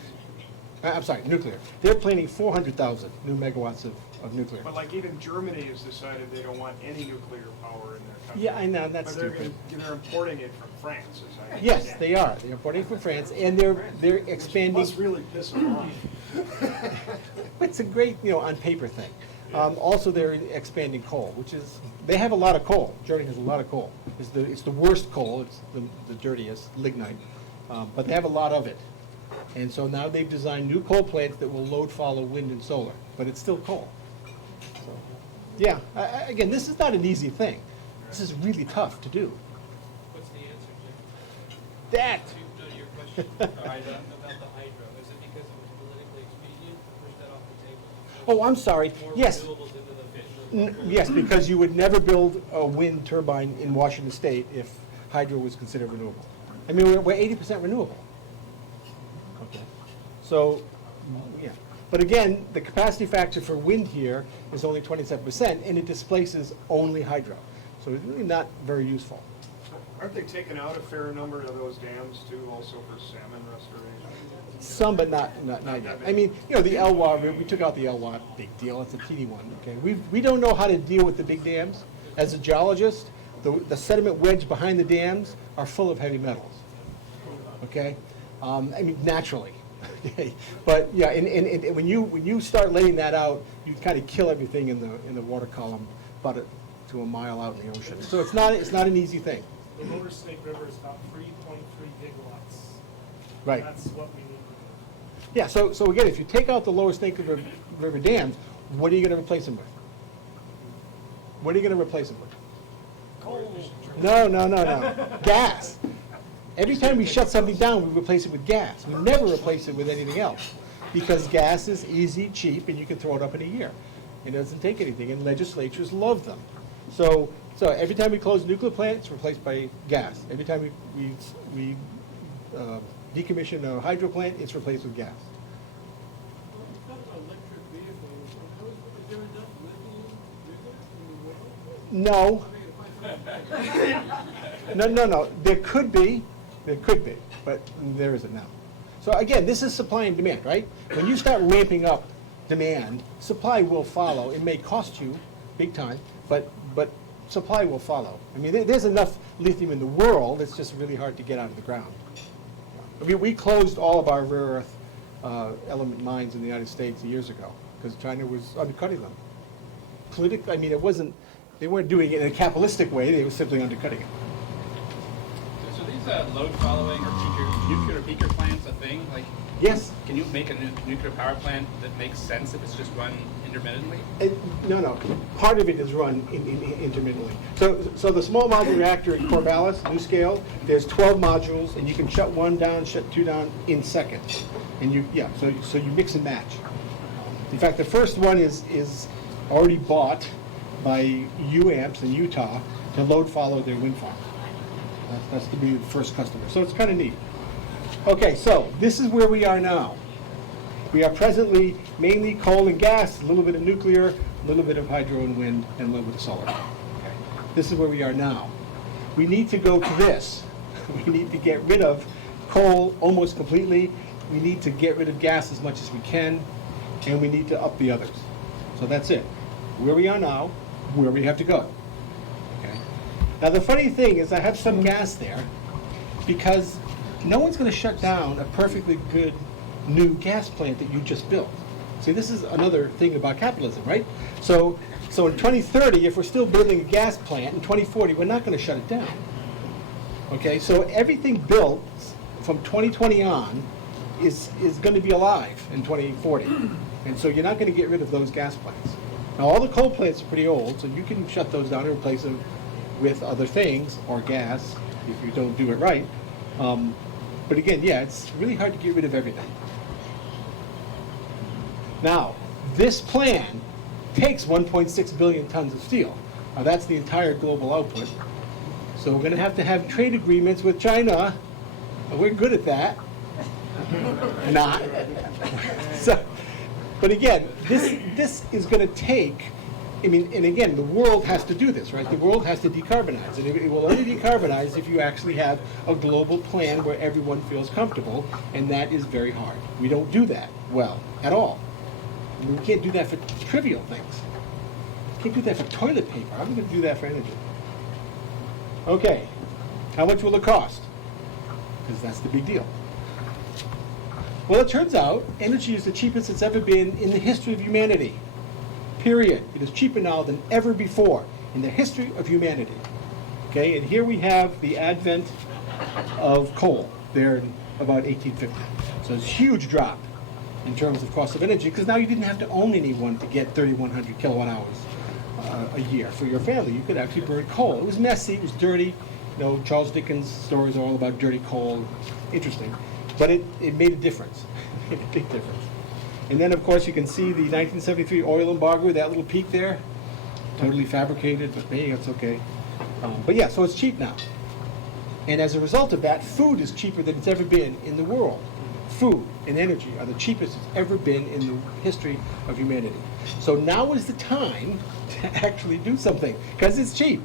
I'm sorry, nuclear. They're planning 400,000 new megawatts of nuclear. But like even Germany has decided they don't want any nuclear power in their country. Yeah, I know, that's But they're stupid. they're importing it from France, as I Yes, understand. they are. They're importing from France, and they're expanding. Must really piss them off. It's a great, on paper thing. Also, they're expanding coal, which is, they have a lot of coal. Germany has a lot of coal. It's the worst coal, it's the dirtiest, lignite, but they have a lot of it. And so now they've designed new coal plants that will load follow wind and solar, but it's still coal. So, yeah, again, this is not an easy thing. This is really tough to do. What's the answer, Jim? That, To your question, about the hydro, is it because it was politically expedient to push that off the table? oh, I'm sorry, More yes. renewables into the Yes, because you would never build a wind turbine in Washington State if hydro was considered renewable. I mean, we're 80% renewable. Okay. So, yeah. But again, the capacity factor for wind here is only 27%, and it displaces only hydro. So it's really not very useful. Aren't they taking out a fair number of those dams too, also for salmon restoration? Some, but not yet. I mean, the Elwha, we took out the Elwha, big deal, it's a teeny one, okay? We don't know how to deal with the big dams. As a geologist, the sediment wedge behind the dams are full of heavy metals, okay? I mean, naturally. But, yeah, and when you start letting that out, you kind of kill everything in the water column about to a mile out in the ocean. So it's not an easy thing. The Lower Snake River is about 3.3 gigawatts. Right. That's what we need. Yeah, so again, if you take out the lower Snake River dams, what are you going to replace them with? What are you going to replace them with? Coal. No. Gas. Every time we shut something down, we replace it with gas. We never replace it with anything else. Because gas is easy, cheap, and you can throw it up in a year. It doesn't take anything, and legislatures love them. So every time we close a nuclear plant, it's replaced by gas. Every time we decommission a hydro plant, it's replaced with gas. Electric vehicles, is there enough lithium in the world? No. There could be, but there isn't now. So again, this is supply and demand, right? When you start ramping up demand, supply will follow. It may cost you big time, but supply will follow. I mean, there's enough lithium in the world, it's just really hard to get out of the ground. I mean, we closed all of our rare earth element mines in the United States years ago because China was undercutting them. I mean, they weren't doing it in a capitalistic way, they were simply undercutting it. So these load following or nuclear peaker plants a thing? Like, Yes? can you make a nuclear power plant that makes sense if it's just run intermittently? No. Part of it is run intermittently. So the small modular reactor in Corvallis, NuScale, there's 12 modules, and you can shut one down, shut two down in seconds. And so you mix and match. In fact, the first one is already bought by UAMPS in Utah to load follow their wind farm. That's to be the first customer. So it's kind of neat. Okay, so this is where we are now. We are presently mainly coal and gas, a little bit of nuclear, a little bit of hydro and wind, and a little bit of solar. Okay. This is where we are now. We need to go to this. We need to get rid of coal almost completely. We need to get rid of gas as much as we can, and we need to up the others. So that's it. Where we are now, where we have to go. Okay. Now the funny thing is I have some gas there because no one's going to shut down a perfectly good new gas plant that you just built. See, this is another thing about capitalism, right? So in 2030, if we're still building a gas plant, in 2040, we're not going to shut it down. Okay, so everything built from 2020 on is going to be alive in 2040. And so you're not going to get rid of those gas plants. Now, all the coal plants are pretty old, so you can shut those down and replace them with other things, or gas, if you don't do it right. But again, yeah, it's really hard to get rid of everything. Now, this plan takes 1.6 billion tons of steel. Now, that's the entire global output. So we're going to have trade agreements with China. We're good at that. Not. So, but again, this is going to take I mean, and again, the world has to do this, right? The world has to decarbonize, and it will only decarbonize if you actually have a global plan where everyone feels comfortable, and that is very hard. We don't do that well at all. I mean, we can't do that for trivial things. We can't do that for toilet paper. How are we going to do that for energy? Okay, how much will it cost? Because that's the big deal. Well, it turns out energy is the cheapest it's ever been in the history of humanity. Period. It is cheaper now than ever before in the history of humanity. Okay, and here we have the advent of coal there in about 1850. So it's a huge drop in terms of cost of energy, because now you didn't have to own anyone to get 3,100 kilowatt hours a year for your family. You could actually burn coal. It was messy, it was dirty. You know, Charles Dickens' stories are all about dirty coal. Interesting. But it made a difference. It made a big difference. And then, of course, you can see the 1973 oil embargo, that little peak there. Totally fabricated, but hey, that's okay. But yeah, so it's cheap now. And as a result of that, food is cheaper than it's ever been in the world. Food and energy are the cheapest it's ever been in the history of humanity. So now is the time to actually do something, because it's cheap.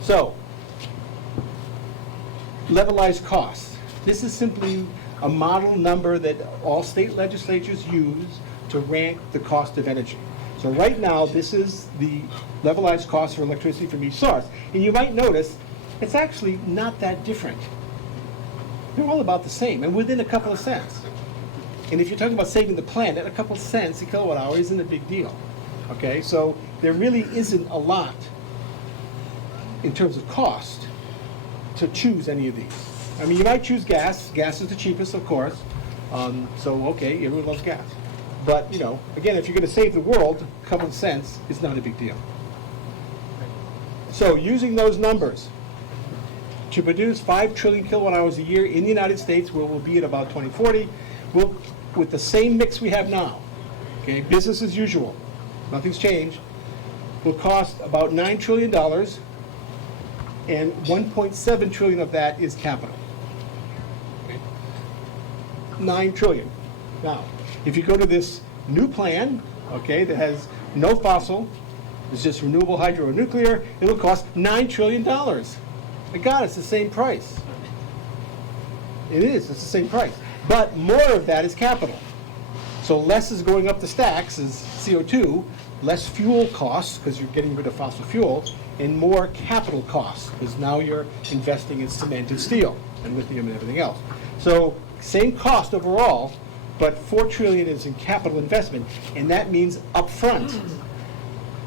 So, levelized costs. This is simply a model number that all state legislatures use to rank the cost of energy. So right now, this is the levelized cost for electricity from each source. And you might notice it's actually not that different. They're all about the same, and within a couple of cents. And if you're talking about saving the planet, a couple of cents a kilowatt hour isn't a big deal. Okay, so there really isn't a lot in terms of cost to choose any of these. I mean, you might choose gas. Gas is the cheapest, of course. So, okay, everyone loves gas. But, you know, again, if you're going to save the world, a couple of cents is not a big deal. So, using those numbers, to produce 5 trillion kilowatt hours a year in the United States, where we'll be at about 2040, with the same mix we have now, okay, business as usual, nothing's changed, will cost about $9 trillion, and 1.7 trillion of that is capital. Okay. 9 trillion. Now, if you go to this new plan, okay, that has no fossil, it's just renewable hydro or nuclear, it'll cost $9 trillion. My God, it's the same price. It is, it's the same price. But more of that is capital. So less is going up the stacks is CO2, less fuel costs because you're getting rid of fossil fuel, and more capital costs because now you're investing in cement and steel and lithium and everything else. So same cost overall, but 4 trillion is in capital investment, and that means upfront.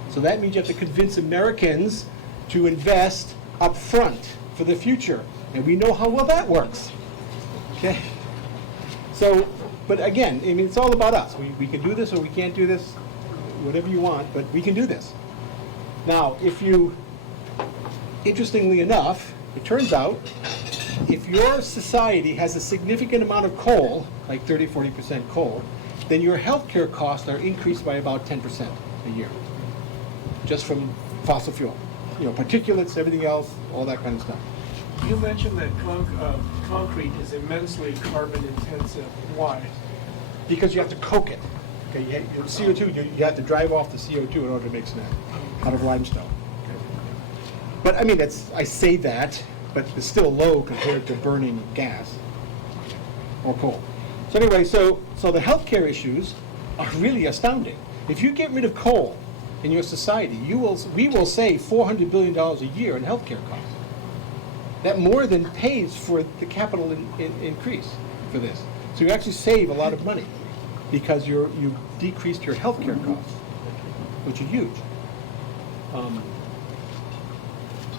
So that means you have to convince Americans to invest upfront for the future, and we know how well that works. Okay. So, but again, I mean, it's all about us. We can do this or we can't do this, whatever you want, but we can do this. Now, if you, interestingly enough, it turns out, if your society has a significant amount of coal, like 30-40% coal, then your healthcare costs are increased by about 10% a year, just from fossil fuel. You know, particulates, everything else, all that kind of stuff. You mentioned that concrete is immensely carbon intensive. Why? Because you have to coke it. Okay, CO2, you have to drive off the CO2 in order to make cement out of limestone. Okay. But I mean, I say that, but it's still low compared to burning gas or coal. So anyway, so the healthcare issues are really astounding. If you get rid of coal in your society, we will save $400 billion a year in healthcare costs. That more than pays for the capital increase for this. So you actually save a lot of money because you decreased your healthcare costs, which are huge.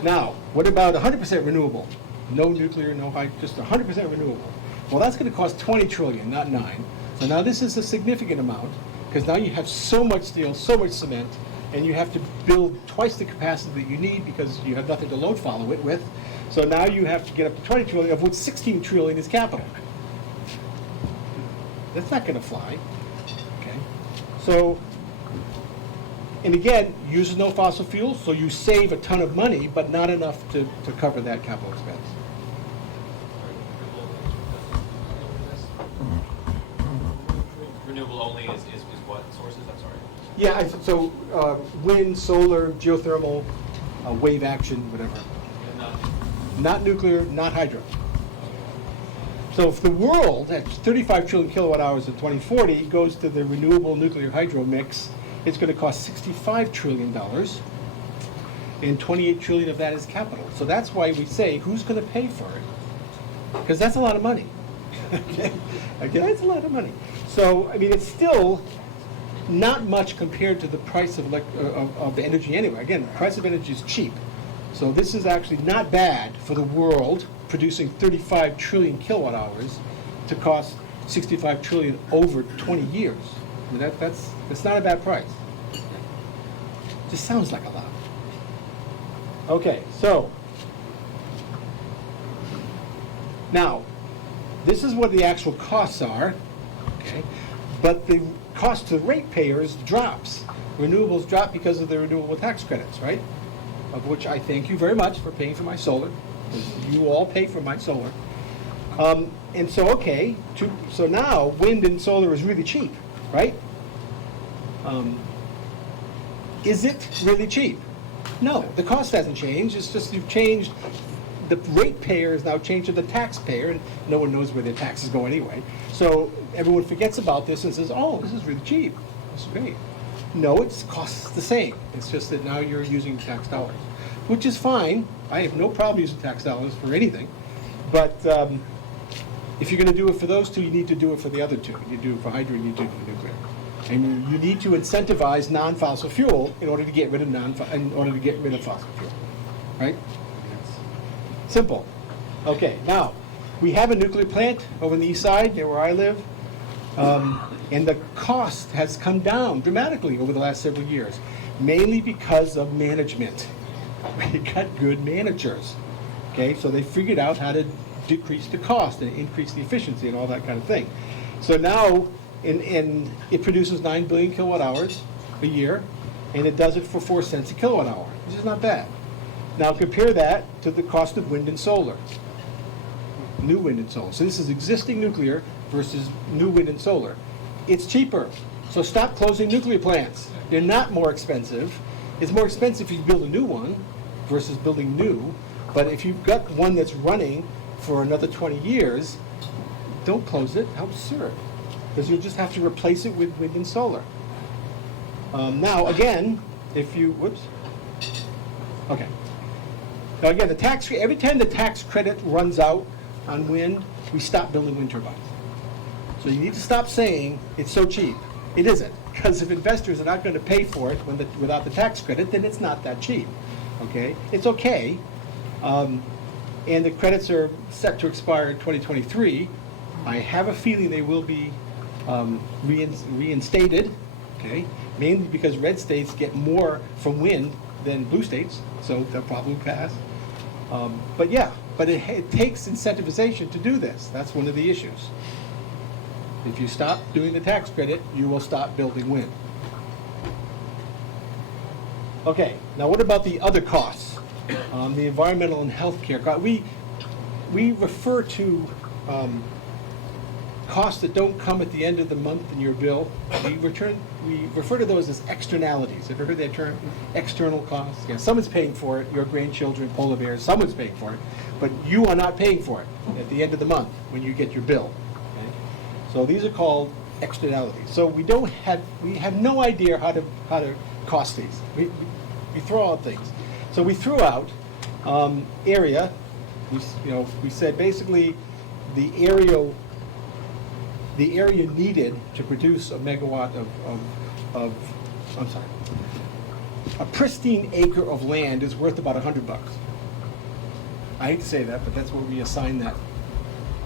Now, what about 100% renewable? No nuclear, no hydro, just 100% renewable. Well, that's going to cost 20 trillion, not 9. So now this is a significant amount because now you have so much steel, so much cement, and you have to build twice the capacity that you need because you have nothing to load follow it with. So now you have to get up to 20 trillion, of which 16 trillion is capital. That's not going to fly. Okay. So, and again, uses no fossil fuels, so you save a ton of money, but not enough to cover that capital expense. Renewable only is what sources? I'm sorry. Yeah, so wind, solar, geothermal, wave action, whatever. And Not nuclear, not hydro. So if the world at 35 trillion kilowatt hours in 2040 goes to the renewable nuclear hydro mix, it's going to cost $65 trillion, and 28 trillion of that is capital. So that's why we say, who's going to pay for it? Because that's a lot of money. Okay, that's a lot of money. So, I mean, it's still not much compared to the price of the energy anyway. Again, the price of energy is cheap. So this is actually not bad for the world producing 35 trillion kilowatt hours to cost 65 trillion over 20 years. I mean, that's not a bad price. Just sounds like a lot. Okay, so now this is what the actual costs are, okay? But the cost to ratepayers drops. Renewables drop because of the renewable tax credits, right? Of which I thank you very much for paying for my solar, because you all pay for my solar. And so, okay, so now wind and solar is really cheap, right? Is it really cheap? No, the cost hasn't changed. It's just you've changed, the ratepayer is now changed to the taxpayer, and no one knows where their taxes go anyway. So everyone forgets about this and says, oh, this is really cheap. This is great. No, it costs the same. It's just that now you're using tax dollars, which is fine. I have no problem using tax dollars for anything. But if you're going to do it for those two, you need to do it for the other two. You do it for hydro, you do it for nuclear. And you need to incentivize non-fossil fuel in order to get rid of fossil fuel, right? Simple. Okay, now we have a nuclear plant over on the east side, near where I live, and the cost has come down dramatically over the last several years, mainly because of management. We got good managers. Okay, so they figured out how to decrease the cost and increase the efficiency and all that kind of thing. So now, and it produces 9 billion kilowatt hours a year, and it does it for 4 cents a kilowatt hour, which is not bad. Now compare that to the cost of wind and solar, new wind and solar. So this is existing nuclear versus new wind and solar. It's cheaper, so stop closing nuclear plants. They're not more expensive. It's more expensive if you build a new one versus building new, but if you've got one that's running for another 20 years, don't close it. How absurd. Because you'll just have to replace it with wind and solar. Now, again, if you, whoops. Okay. Now, again, every time the tax credit runs out on wind, we stop building wind turbines. So you need to stop saying it's so cheap. It isn't. Because if investors are not going to pay for it without the tax credit, then it's not that cheap. Okay? It's okay. And the credits are set to expire in 2023. I have a feeling they will be reinstated, okay? Mainly because red states get more from wind than blue states, so they'll probably pass. But yeah, it takes incentivization to do this. That's one of the issues. If you stop doing the tax credit, you will stop building wind. Okay, now what about the other costs? The environmental and healthcare costs. We refer to costs that don't come at the end of the month in your bill. We refer to those as externalities. Ever heard that term? External costs? Yeah, someone's paying for it. Your grandchildren, polar bears, someone's paying for it. But you are not paying for it at the end of the month when you get your bill. Okay? So these are called externalities. So we have no idea how to cost these. We throw out things. So we threw out area. We said basically the area needed to produce a megawatt a pristine acre of land is worth about $100. I hate to say that, but that's what we assign that.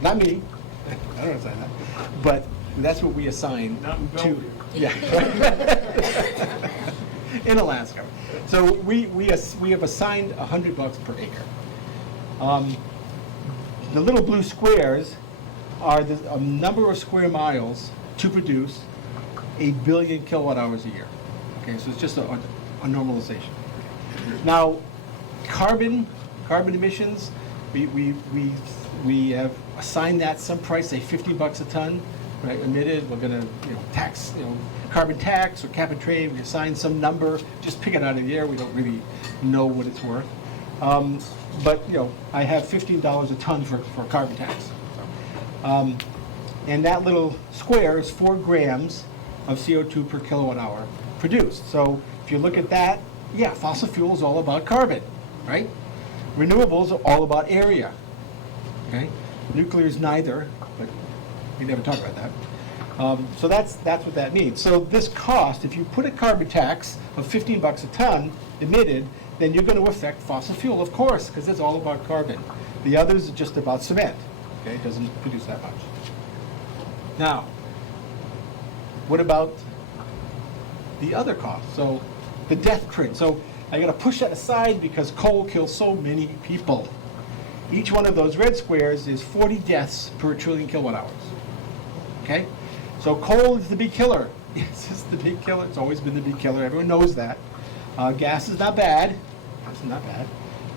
Not me. I don't assign that. But that's what we assign Not in to. Bellevue. Yeah. In Alaska. So we have assigned $100 per acre. The little blue squares are a number of square miles to produce 1 billion kilowatt hours a year. Okay, so it's just a normalization. Now, carbon emissions, we have assigned that some price, say $50 a ton. right, emitted, we're gonna, tax, carbon tax or cap and trade, we assign some number, just pick it out of the air, we don't really know what it's worth. But, I have $15 a ton for carbon tax. And that little square is 4 grams of CO2 per kilowatt hour produced. So if you look at that, yeah, fossil fuel is all about carbon, right? Renewables are all about area, okay? Nuclear is neither, but we never talk about that. So that's what that means. So this cost, if you put a carbon tax of $15 a ton emitted, then you're going to affect fossil fuel, of course, because it's all about carbon. The others are just about cement, okay? It doesn't produce that much. Now, what about the other costs? So the death print. So I got to push that aside because coal kills so many people. Each one of those red squares is 40 deaths per trillion kilowatt hours. Okay? So coal is the big killer. It's just the big killer. It's always been the big killer. Everyone knows that. Gas is not bad. Gas is not bad.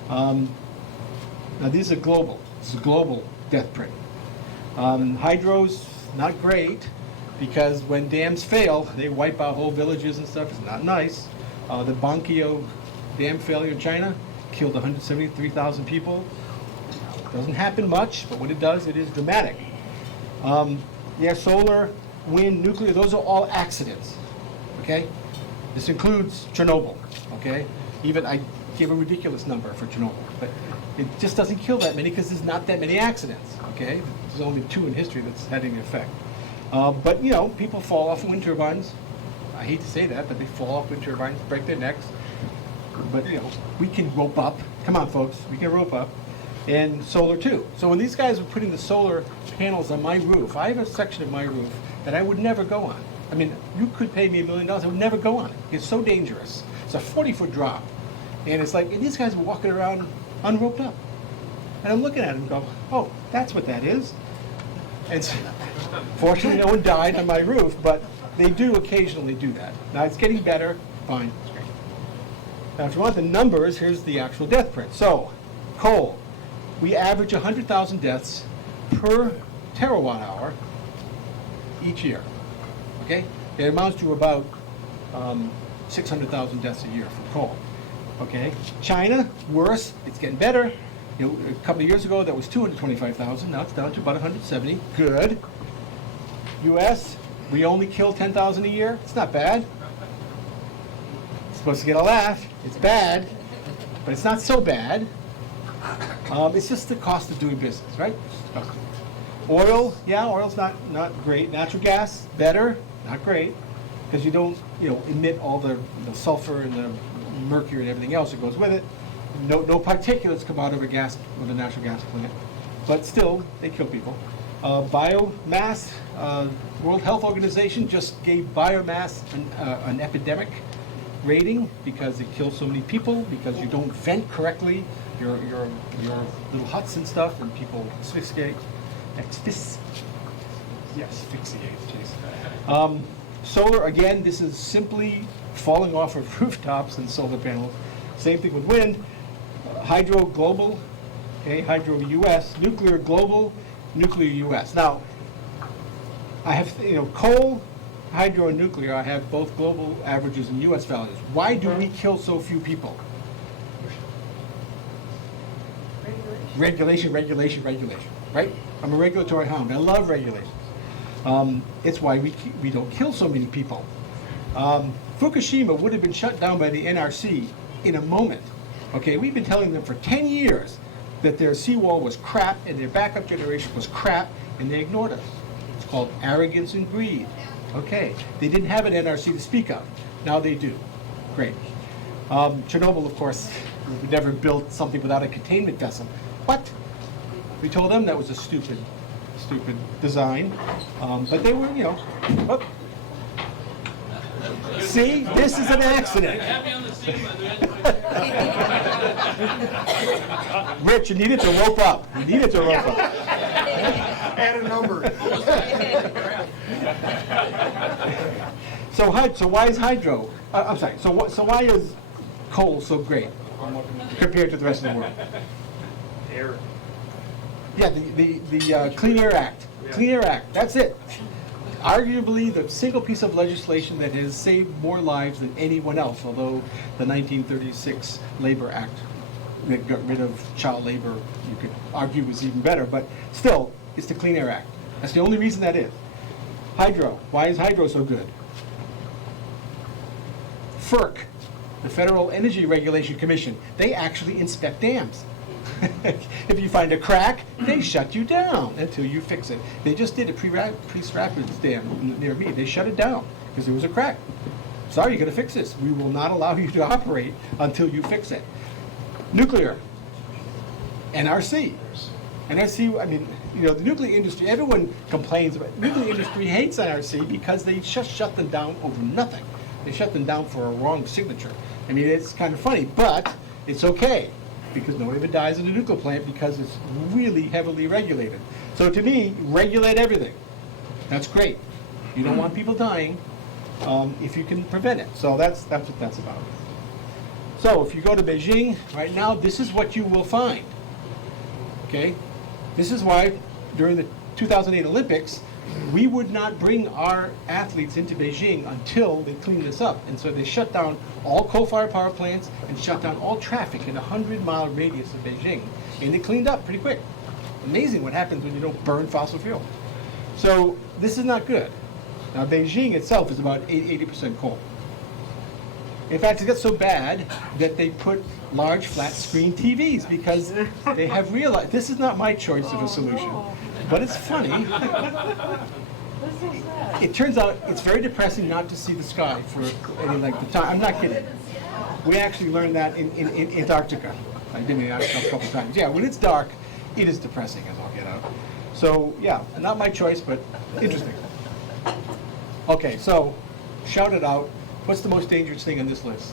Now these are global. This is a global death print. Hydro's not great because when dams fail, they wipe out whole villages and stuff. It's not nice. The Bankyo dam failure in China killed 173,000 people. It doesn't happen much, but when it does, it is dramatic. Yeah, solar, wind, nuclear, those are all accidents, okay? This includes Chernobyl, okay? Even I gave a ridiculous number for Chernobyl, but it just doesn't kill that many because there's not that many accidents, okay? There's only 2 in history that's had any effect. But, people fall off wind turbines. I hate to say that, but they fall off wind turbines, break their necks. But, we can rope up. Come on, folks, we can rope up. And solar, too. So when these guys were putting the solar panels on my roof, I have a section of my roof that I would never go on. I mean, you could pay me $1 million, I would never go on it. It's so dangerous. It's a 40-foot drop. And it's like, and these guys were walking around unroped up. And I'm looking at them and go, oh, that's what that is. And so, fortunately, no one died on my roof, but they do occasionally do that. Now, it's getting better. Fine. It's great. Now, if you want the numbers, here's the actual death print. So, coal. We average 100,000 deaths per terawatt hour each year. Okay? It amounts to about 600,000 deaths a year from coal. Okay? China, worse. It's getting better. A couple of years ago, that was 225,000. Now it's down to about 170. Good. U.S., we only kill 10,000 a year. It's not bad. It's supposed to get a laugh. It's bad, but it's not so bad. It's just the cost of doing business, right? Oil, yeah, oil's not great. Natural gas, better, not great, because you don't, emit all the sulfur and the mercury and everything else that goes with it. No particulates come out of a natural gas plant, but still, they kill people. Biomass, World Health Organization just gave biomass an epidemic rating because it kills so many people, because you don't vent correctly your little huts and stuff, and people asphyxiate. Solar, again, this is simply falling off of rooftops and solar panels. Same thing with wind. Hydro global, okay, hydro US, nuclear global, nuclear US. Now, I have, coal, hydro, and nuclear, I have both global averages and US values. Why do we kill so few people? Regulation, right? I'm a regulatory hound. I love regulations. It's why we don't kill so many people. Fukushima would have been shut down by the NRC in a moment. Okay, we've been telling them for 10 years that their seawall was crap and their backup generation was crap, and they ignored us. It's called arrogance and greed. Okay, they didn't have an NRC to speak of. Now they do. Great. Chernobyl, of course, we never built something without a containment vessel. What? We told them that was a stupid design. But they were, oh. See, this is an accident. Happy on the scene, by the way. Rich, you needed to rope up. Add a number. So why is hydro? I'm sorry. So why is coal so great compared to the rest of the world? Air. Yeah, the Clean Air Act. Clean Air Act. That's it. arguably the single piece of legislation that has saved more lives than anyone else, although the 1936 Labor Act that got rid of child labor, you could argue was even better, but still, it's the Clean Air Act. That's the only reason that is. Hydro, why is hydro so good? FERC, the Federal Energy Regulation Commission, they actually inspect dams. If you find a crack, they shut you down until you fix it. They just did a Pre-Rapids dam near me. They shut it down because there was a crack. Sorry, you gotta fix this. We will not allow you to operate until you fix it. Nuclear, NRC. NRC, I mean, you know, the nuclear industry, everyone complains about, nuclear industry hates NRC because they just shut them down over nothing. They shut them down for a wrong signature. I mean, it's kind of funny, but it's okay because nobody ever dies in a nuclear plant because it's really heavily regulated. So to me, regulate everything. That's great. You don't want people dying if you can prevent it. So that's what that's about. So if you go to Beijing right now, this is what you will find. Okay? This is why during the 2008 Olympics, we would not bring our athletes into Beijing until they clean this up. And so they shut down all coal-fired power plants and shut down all traffic in a 100-mile radius of Beijing. And they cleaned up pretty quick. Amazing what happens when you don't burn fossil fuel. So this is not good. Now Beijing itself is about 80% coal. In fact, it got so bad that they put large flat screen TVs because they have realized, this is not my choice of a solution, but it's funny. It turns out it's very depressing not to see the sky for any length of time. I'm not kidding. We actually learned that in Antarctica. I did it a couple times. Yeah, when it's dark, it is depressing as I'll get out. So yeah, not my choice, but interesting. Okay, so shout it out. What's the most dangerous thing on this list?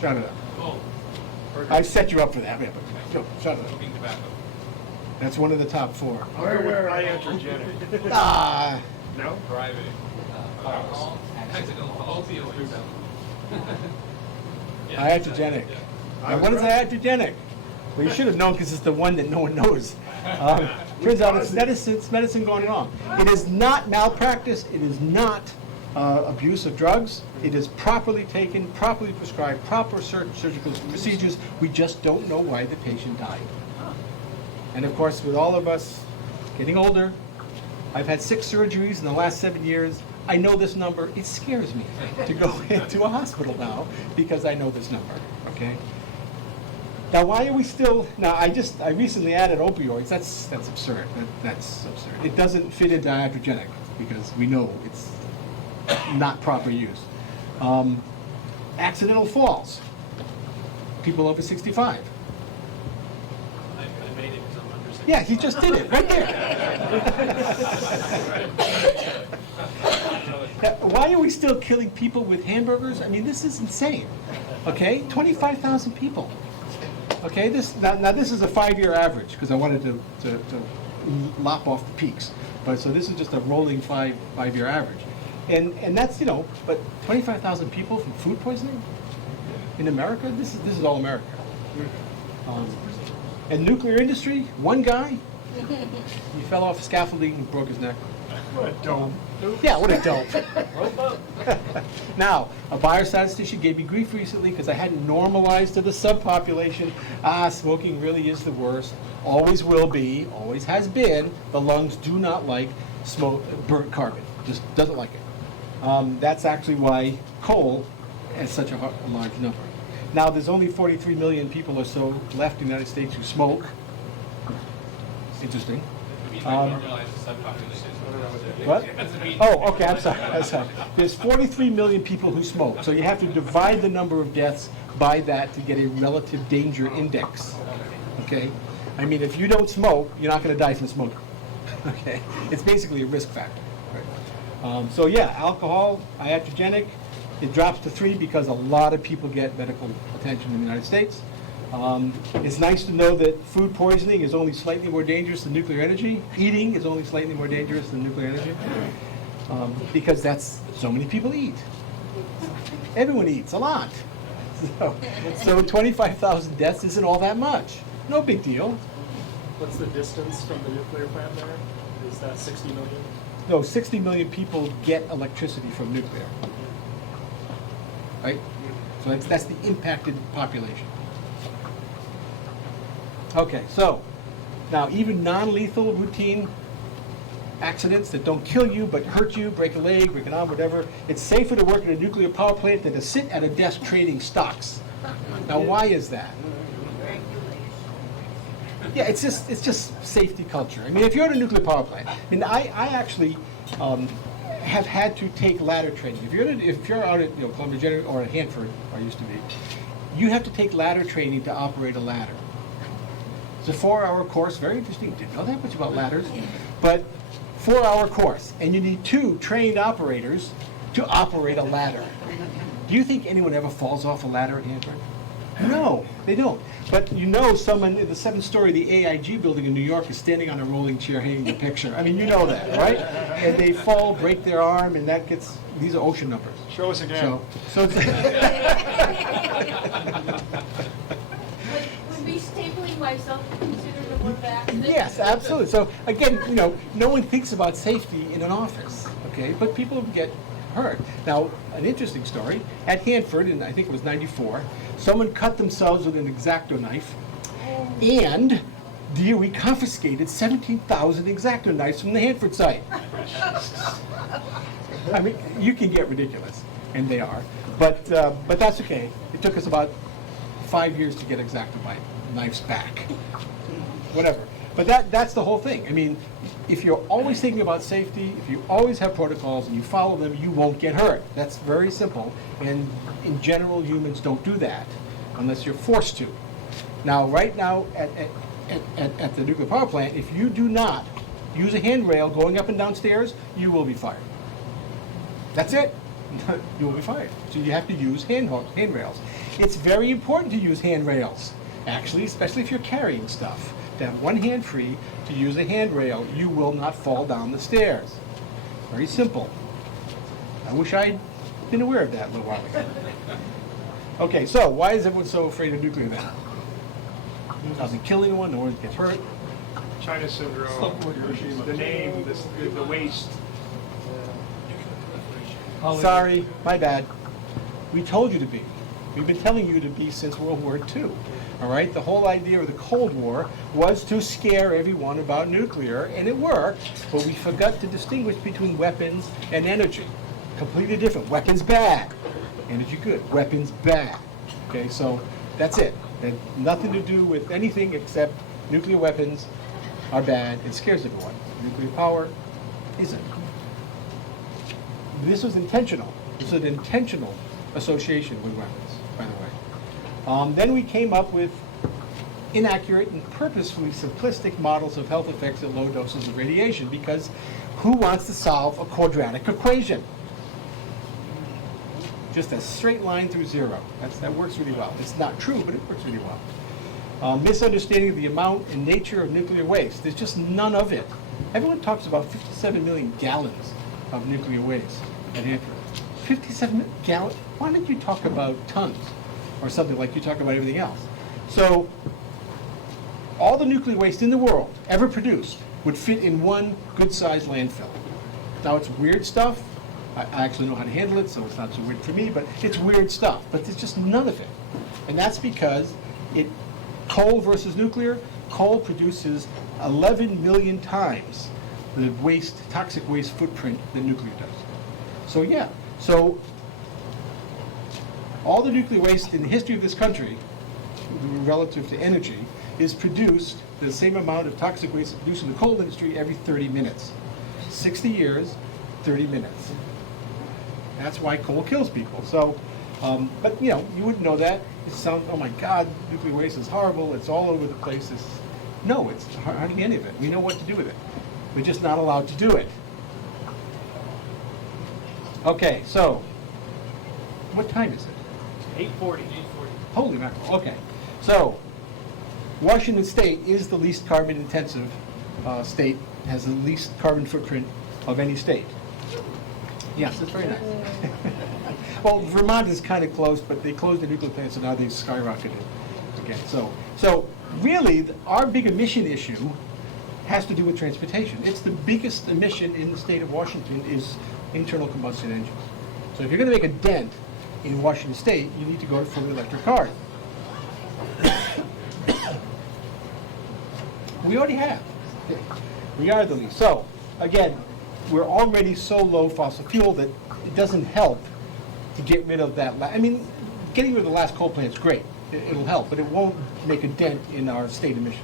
Shout it out. Oh, I set you up for that. Yeah, but go, shout it out. smoking tobacco. That's one of the top four. I'll go with iatrogenic. Ah, No? Driving. Alcohol. Accidental opioids. Yeah, iatrogenic. yeah. Now, what is iatrogenic? Well, you should have known because it's the one that no one knows. Turns out it's medicine gone wrong. It is not malpractice. It is not abuse of drugs. It is properly taken, properly prescribed, proper surgical procedures. We just don't know why the patient died. And of course, with all of us getting older, I've had 6 surgeries in the last 7 years. I know this number. It scares me to go into a hospital now because I know this number, okay? Now, why are we still, now I recently added opioids. That's absurd. That's absurd. It doesn't fit into iatrogenic because we know it's not proper use. Accidental falls. People over 65. I made it because I'm under 60. Yeah, he just did it, right there. Why are we still killing people with hamburgers? I mean, this is insane. Okay, 25,000 people. Okay, now this is a 5-year average because I wanted to lop off the peaks. But so this is just a rolling five-year average. And that's, you know, but 25,000 people from food poisoning in America? This is all America. And nuclear industry, one guy, he fell off scaffolding and broke his neck. What a dope. Yeah, what a dope. Now, a biostatistician gave me grief recently because I hadn't normalized to the subpopulation. Smoking really is the worst. Always will be, always has been. The lungs do not like burnt carbon. Just doesn't like it. That's actually why coal has such a large number. Now, there's only 43 million people or so left in the United States who smoke. Interesting. What? Oh, okay, I'm sorry. There's 43 million people who smoke, so you have to divide the number of deaths by that to get a relative danger index, okay? I mean, if you don't smoke, you're not going to die from smoking, okay? It's basically a risk factor. Right? So yeah, alcohol, iatrogenic, it drops to 3 because a lot of people get medical attention in the United States. It's nice to know that food poisoning is only slightly more dangerous than nuclear energy. Eating is only slightly more dangerous than nuclear energy because so many people eat. Everyone eats a lot. So 25,000 deaths isn't all that much. No big deal. What's the distance from the nuclear plant there? Is that 60 million? no, 60 million people get electricity from nuclear. Right? So that's the impacted population. Okay, so now even non-lethal routine accidents that don't kill you but hurt you, break a leg, break an arm, whatever, it's safer to work at a nuclear power plant than to sit at a desk trading stocks. Now, why is that? Yeah, it's just safety culture. I mean, if you're at a nuclear power plant, I mean, I actually have had to take ladder training. If you're out at Columbia General or at Hanford, where I used to be, you have to take ladder training to operate a ladder. It's a 4-hour course, very interesting. Didn't know that much about ladders, but 4-hour course, and you need 2 trained operators to operate a ladder. Do you think anyone ever falls off a ladder at Hanford? No, they don't. But someone in the 7th story of the AIG building in New York is standing on a rolling chair hanging a picture. I mean, you know that, right? And they fall, break their arm, and these are ocean numbers. Show us again. So Would be stapling myself considered a work accident? yes, absolutely. So again, no one thinks about safety in an office, okay? But people get hurt. Now, an interesting story, at Hanford, in I think it was '94, someone cut themselves with an X-Acto knife, and DOE confiscated 17,000 X-Acto knives from the Hanford site. I mean, you can get ridiculous, and they are, but that's okay. It took us about 5 years to get X-Acto knives back. Whatever. But that's the whole thing. I mean, if you're always thinking about safety, if you always have protocols and you follow them, you won't get hurt. That's very simple. And in general, humans don't do that unless you're forced to. Now, right now at the nuclear power plant, if you do not use a handrail going up and down stairs, you will be fired. That's it. You will be fired. So you have to use handrails. It's very important to use handrails, actually, especially if you're carrying stuff. To have one hand free, to use a handrail, you will not fall down the stairs. Very simple. I wish I'd been aware of that a little while ago. Okay, so why is everyone so afraid of nuclear then? It doesn't kill anyone, no one gets hurt. China syndrome, the name, the waste. Sorry, my bad. We told you to be. We've been telling you to be since World War II. All right, the whole idea of the Cold War was to scare everyone about nuclear, and it worked, but we forgot to distinguish between weapons and energy. Completely different. Weapons bad, energy good. Weapons bad. Okay, so that's it. It had nothing to do with anything except nuclear weapons are bad. It scares everyone. Nuclear power isn't. This was intentional. This was an intentional association with weapons, by the way. Then we came up with inaccurate and purposefully simplistic models of health effects at low doses of radiation, because who wants to solve a quadratic equation? Just a straight line through zero. That works really well. It's not true, but it works really well. Misunderstanding of the amount and nature of nuclear waste. There's just none of it. Everyone talks about 57 million gallons of nuclear waste at Hanford. 57 million gallons? Why don't you talk about tons or something like you talk about everything else? So all the nuclear waste in the world ever produced would fit in one good-sized landfill. Now, it's weird stuff. I actually know how to handle it, so it's not so weird for me, but it's weird stuff. But there's just none of it. And that's because coal versus nuclear, coal produces 11 million times the toxic waste footprint that nuclear does. So yeah, all the nuclear waste in the history of this country, relative to energy, is produced, the same amount of toxic waste produced in the coal industry every 30 minutes. 60 years, 30 minutes. That's why coal kills people. So, but you wouldn't know that. It sounds, oh my God, nuclear waste is horrible, it's all over the place. No, it's hardly any of it. We know what to do with it. We're just not allowed to do it. Okay, so, what time is it? 8:40. Holy mackerel, okay. So, Washington State is the least carbon intensive state, has the least carbon footprint of any state. Yes, that's very nice. Well, Vermont is kind of close, but they closed the nuclear plant, so now they've skyrocketed again. So really, our big emission issue has to do with transportation. It's the biggest emission in the state of Washington is internal combustion engines. So if you're going to make a dent in Washington State, you need to go to fully electric cars. We already have. We are the least. So, again, we're already so low fossil fuel that it doesn't help to get rid of that. I mean, getting rid of the last coal plant is great. It'll help, but it won't make a dent in our state emissions.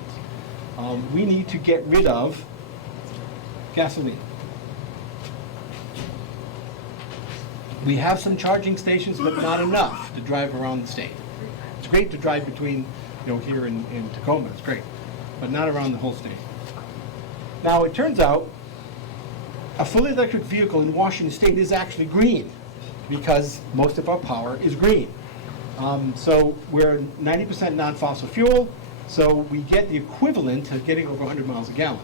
We need to get rid of gasoline. We have some charging stations, but not enough to drive around the state. It's great to drive between, here in Tacoma, it's great, but not around the whole state. Now, it turns out a fully electric vehicle in Washington State is actually green because most of our power is green. So we're 90% non-fossil fuel, so we get the equivalent of getting over 100 miles a gallon.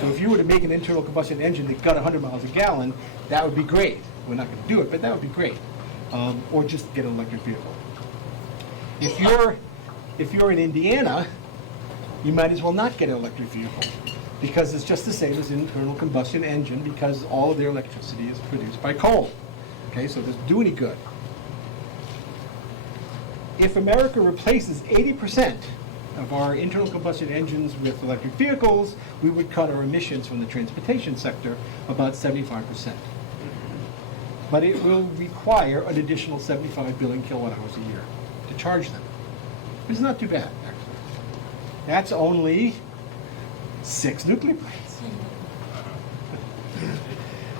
So if you were to make an internal combustion engine that got 100 miles a gallon, that would be great. We're not going to do it, but that would be great. Or just get an electric vehicle. If you're in Indiana, you might as well not get an electric vehicle because it's just the same as an internal combustion engine because all of their electricity is produced by coal. Okay, so it doesn't do any good. If America replaces 80% of our internal combustion engines with electric vehicles, we would cut our emissions from the transportation sector about 75%. But it will require an additional 75 billion kilowatt hours a year to charge them. It's not too bad, actually. That's only 6 nuclear plants.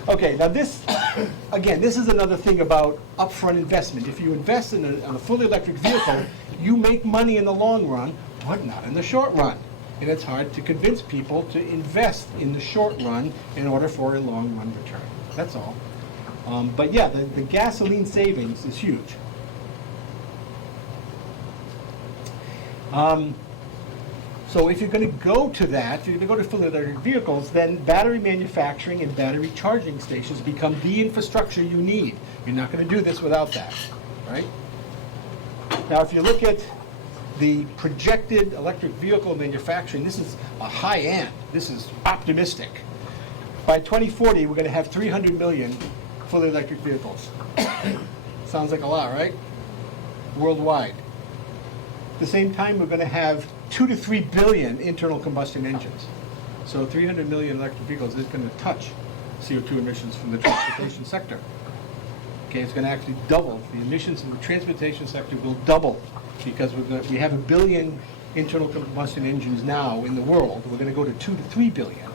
Okay, now this, again, this is another thing about upfront investment. If you invest in a fully electric vehicle, you make money in the long run, but not in the short run. And it's hard to convince people to invest in the short run in order for a long run return. That's all. But yeah, the gasoline savings is huge. So if you're going to go to that, if you're going to go to fully electric vehicles, then battery manufacturing and battery charging stations become the infrastructure you need. You're not going to do this without that, right? Now, if you look at the projected electric vehicle manufacturing, this is a high end. This is optimistic. By 2040, we're going to have 300 million fully electric vehicles. Sounds like a lot, right? Worldwide. At the same time, we're going to have 2 to 3 billion internal combustion engines. So 300 million electric vehicles is going to touch CO2 emissions from the transportation sector. Okay, it's going to actually double. The emissions in the transportation sector will double because we have 1 billion internal combustion engines now in the world. We're going to go to 2 to 3 billion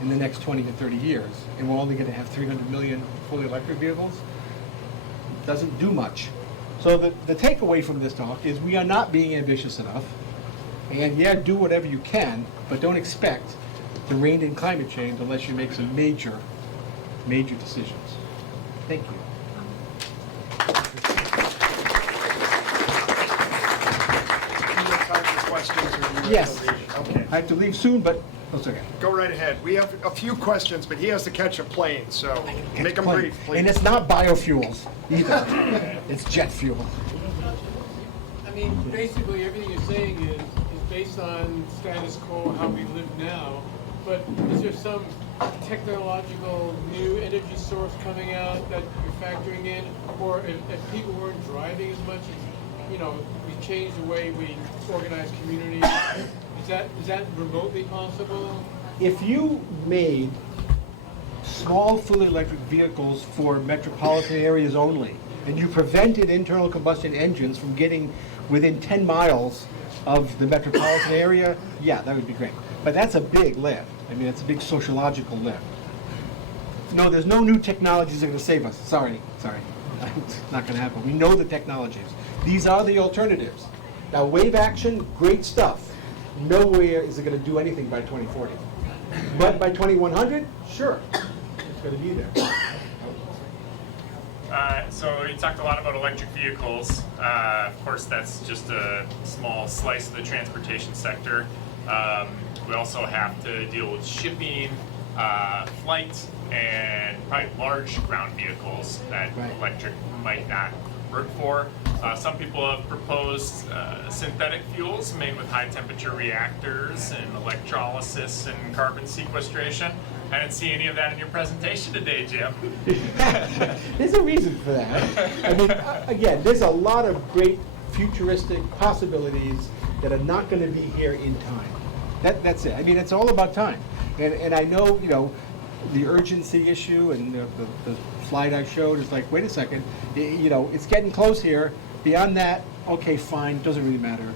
in the next 20 to 30 years, and we're only going to have 300 million fully electric vehicles. It doesn't do much. So the takeaway from this talk is we are not being ambitious enough. And yeah, do whatever you can, but don't expect to rein in climate change unless you make some major decisions. Thank you. Do you have time for questions, or do you have Yes. to leave? Okay. I have to leave soon, but that's okay. Go right ahead. We have a few questions, but he has to catch a plane, so make them brief, please. And it's not biofuels either. It's jet fuel. I mean, basically, everything you're saying is based on status quo, how we live now, but is there some technological new energy source coming out that you're factoring in? Or if people weren't driving as much, we changed the way we organize communities, is that remotely possible? If you made small fully electric vehicles for metropolitan areas only, and you prevented internal combustion engines from getting within 10 miles of the metropolitan area, yeah, that would be great. But that's a big lift. I mean, it's a big sociological lift. No, there's no new technologies that are going to save us. Sorry. It's not going to happen. We know the technologies. These are the alternatives. Now, wave action, great stuff. Nowhere is it going to do anything by 2040. But by 2100, sure, it's going to be there. So you talked a lot about electric vehicles. Of course, that's just a small slice of the transportation sector. We also have to deal with shipping, flights, and probably large ground vehicles that Right. electric might not work for. Some people have proposed synthetic fuels made with high temperature reactors and electrolysis and carbon sequestration. I didn't see any of that in your presentation today, Jim. There's a reason for that. I mean, again, there's a lot of great futuristic possibilities that are not going to be here in time. That's it. I mean, it's all about time. And I know, you know, the urgency issue and the slide I showed is like, wait a second, you know, it's getting close here. Beyond that, okay, fine, doesn't really matter.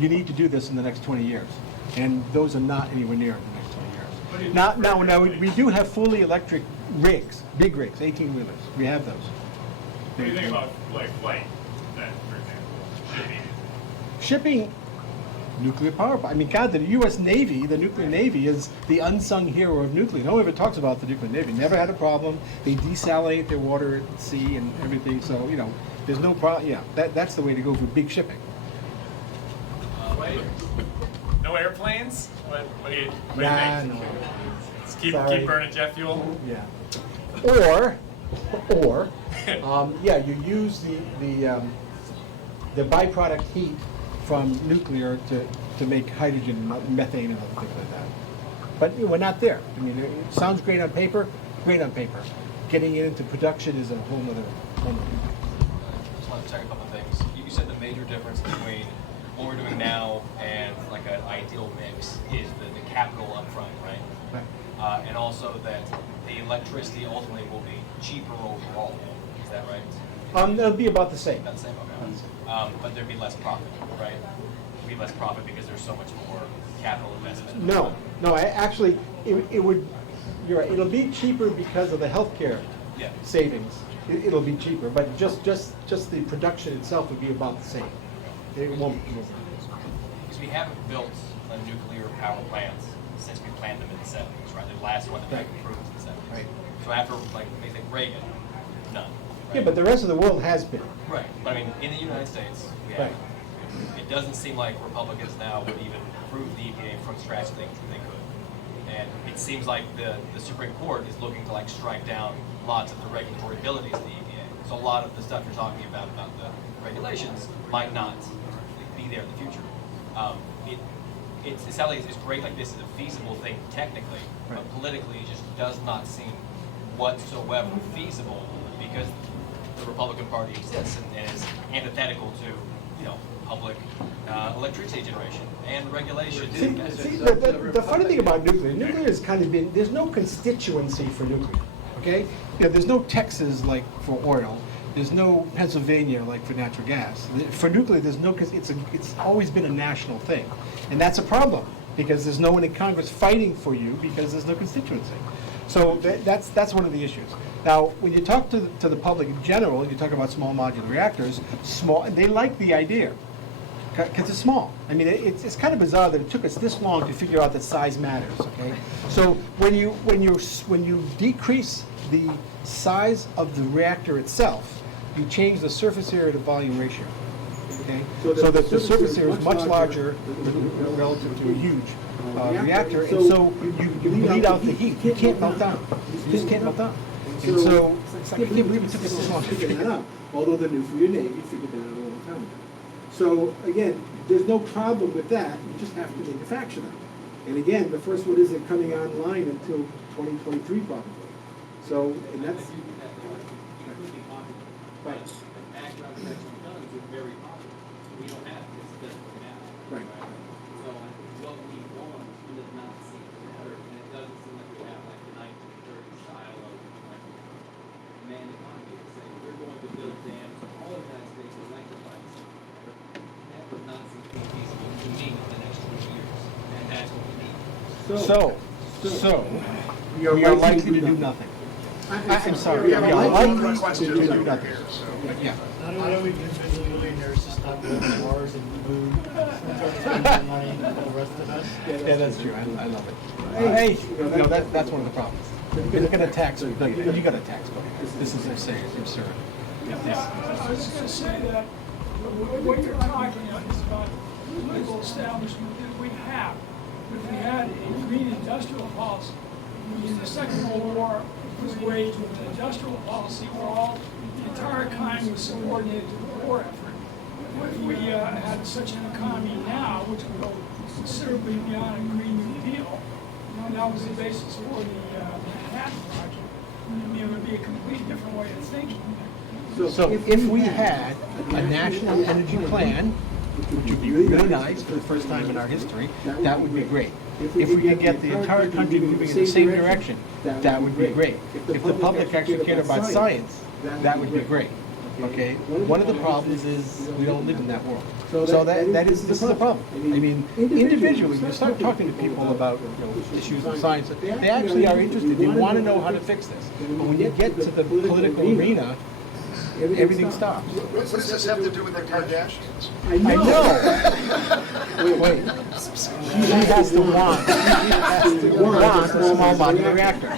You need to do this in the next 20 years. And those are not anywhere near the next 20 years. Now, we do have fully electric rigs, big rigs, 18-wheelers. We have those. What do you think about like flight, then, for example, Shipping, nuclear power. I mean, God, the U.S. Navy, the nuclear Navy, is the unsung hero of nuclear. No one ever talks about the nuclear Navy. Never had a problem. They desalinate their water at sea and everything. So, you know, there's no problem. Yeah, that's the way to go for big shipping. No airplanes? What do you think? No. Just keep Sorry. burning jet fuel? Yeah. Or, yeah, you use the byproduct heat from nuclear to make hydrogen, methane, and other things like that. But you know, we're not there. I mean, it sounds great on paper, Getting it into production is a whole nother thing. Just want to check a couple of things. You said the major difference between what we're doing now and like an ideal mix is the capital upfront, right? Right. And also that the electricity ultimately will be cheaper overall. Is that right? It'll be about the same. About the same, okay. But there'd be less profit, right? There'd be less profit because there's so much more capital investment. No, actually, it would, you're right, it'll be cheaper because of the healthcare Yeah. savings. It'll be cheaper, but just the production itself would be about the same. It won't. Because we haven't built a nuclear power plant since we planned them in the 70s, right? The last one that Right. we approved in the 70s. Right. So after, like, they think Reagan, none. Right? Yeah, but the rest of the world has been. Right, but I mean, in the United States, we Right. haven't. It doesn't seem like Republicans now would even approve the EPA from scratch things if they could. And it seems like the Supreme Court is looking to like strike down lots of the regulatory abilities of the EPA. So a lot of the stuff you're talking about the regulations might not be there in the future. It sounds like it's great, like this is a feasible thing technically, but politically it just does not seem whatsoever feasible because the Republican Party exists and is antithetical to, you know, public electricity generation and regulation. See, the funny thing about nuclear has kind of been, there's no constituency for nuclear, okay? You know, there's no Texas like for oil. There's no Pennsylvania like for natural gas. For nuclear, there's no, it's always been a national thing. And that's a problem because there's no one in Congress fighting for you because there's no constituency. So that's one of the issues. Now, when you talk to the public in general, you talk about small modular reactors, they like the idea because it's small. I mean, it's kind of bizarre that it took us this long to figure out that size matters. Okay, so when you decrease the size of the reactor itself, you change the surface area to volume ratio. Okay, so that the surface area is much larger relative to a huge reactor, and so you bleed out the heat. You can't melt down. You just can't melt down. And so it's like, I can't believe it took us this long to figure that out. Although the nuclear Navy figured that out a long time ago. So again, there's no problem with that. You just have to manufacture them. And again, the first one isn't coming online until 2023 probably. So, and that's. Right. Very popular. We don't have this desperate now. Right. So what we want does not seem to matter, and it doesn't seem like we have like the 1930s style of like man economy to say we're going to build dams, all of that states electrified. That would not seem to be feasible to me in the next 20 years, and that's what we need. So we are likely to do nothing. I'm sorry. We are likely to do nothing. Yeah. Not only are we individually millionaires to stop building wars and food, spending money, and all the rest of us. Yeah, that's true. I love it. Hey, you know, that's one of the problems. You're going to tax, you got to tax. This is absurd. I was going to say that what you're talking about is about political establishment that we have. If we had a green industrial policy, the Second World War was waged with an industrial policy where all the entire economy was subordinated to the war effort. If we had such an economy now, which would go considerably beyond a Green New Deal, that was the basis for the Manhattan Project. I mean, it would be a completely different way of thinking. So if we had a national energy plan, which would be really nice for the first time in our history, that would be great. If we could get the entire country moving in the same direction, that would be great. If the public actually cared about science, that would be great. Okay? One of the problems is we don't live in that world. So this is the problem. I mean, individually, you start talking to people about issues of science, they actually are interested. They want to know how to fix this. But when you get to the political arena, everything stops. What does this have to do with the Kardashians? I know. Wait. She has to want. She has to want a small modular reactor.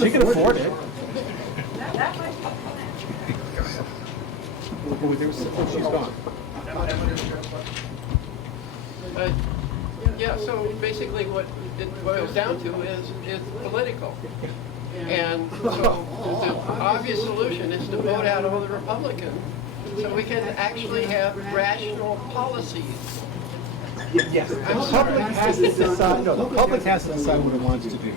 She can afford it. She's gone. Yeah, so basically what it boils down to is political. And so the obvious solution is to vote out all the Republicans so we can actually have rational policies. Yes, the public has to decide, the public has to decide what it wants to do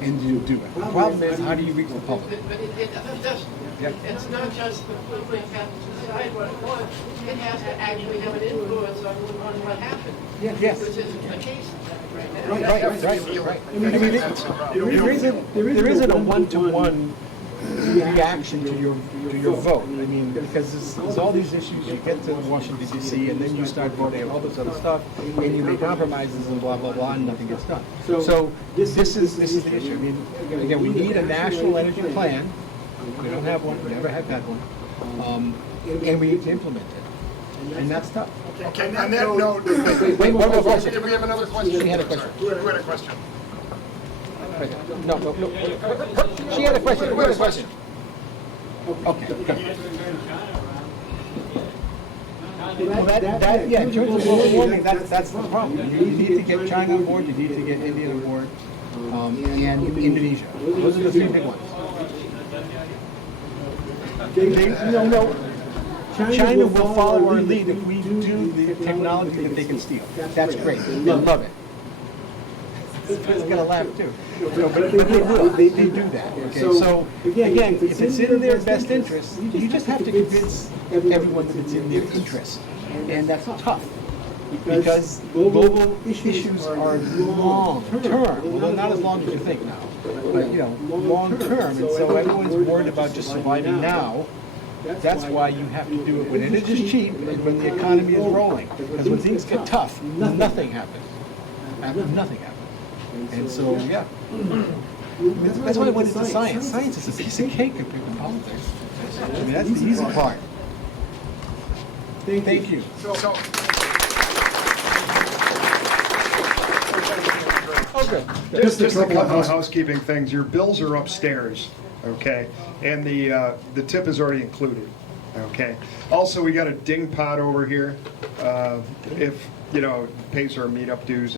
and do it. The problem is, how do you reach the public? But it's not just the public has to decide what it wants, it has to actually have an influence on what happens. Yes. Which isn't the case right now. Right. I mean, there isn't a one-to-one reaction to your vote. I mean, because there's all these issues. You get to Washington D.C. and then you start voting on all this other stuff, and you make compromises and blah blah blah, and nothing gets done. So this is the issue. I mean, again, we need a national energy plan. We don't have one. We never have had one, and we need to implement it, and that's tough. Okay, on that note, wait, one more question. Did we have another question? She had a question. Who had a question? No. She had a question. Who had a question? Okay. Well, yeah, in terms of global warming, that's the problem. You need to get China on board, you need to get India on board, and Indonesia. Those are the three big ones. China will follow our lead if we do the technology that they can steal. That's great. They love it. It's going to laugh too. But they will. They do that. Okay. So again, if it's in their best interest, you just have to convince everyone that it's in their interest, and that's tough because global issues are long term. Well, they're not as long as you think now, but long term, and so everyone's worried about just surviving now. That's why you have to do it when it is cheap and when the economy is rolling. Because when things get tough, nothing happens. Nothing happens. And so, yeah. That's why I went into science. Science is a piece of cake compared to politics. I mean, that's the easy part. Thank you. Okay. Just a couple of housekeeping things. Your bills are upstairs, okay? And the tip is already included, okay? Also, we got a ding pot over here. If, pays our meetup dues.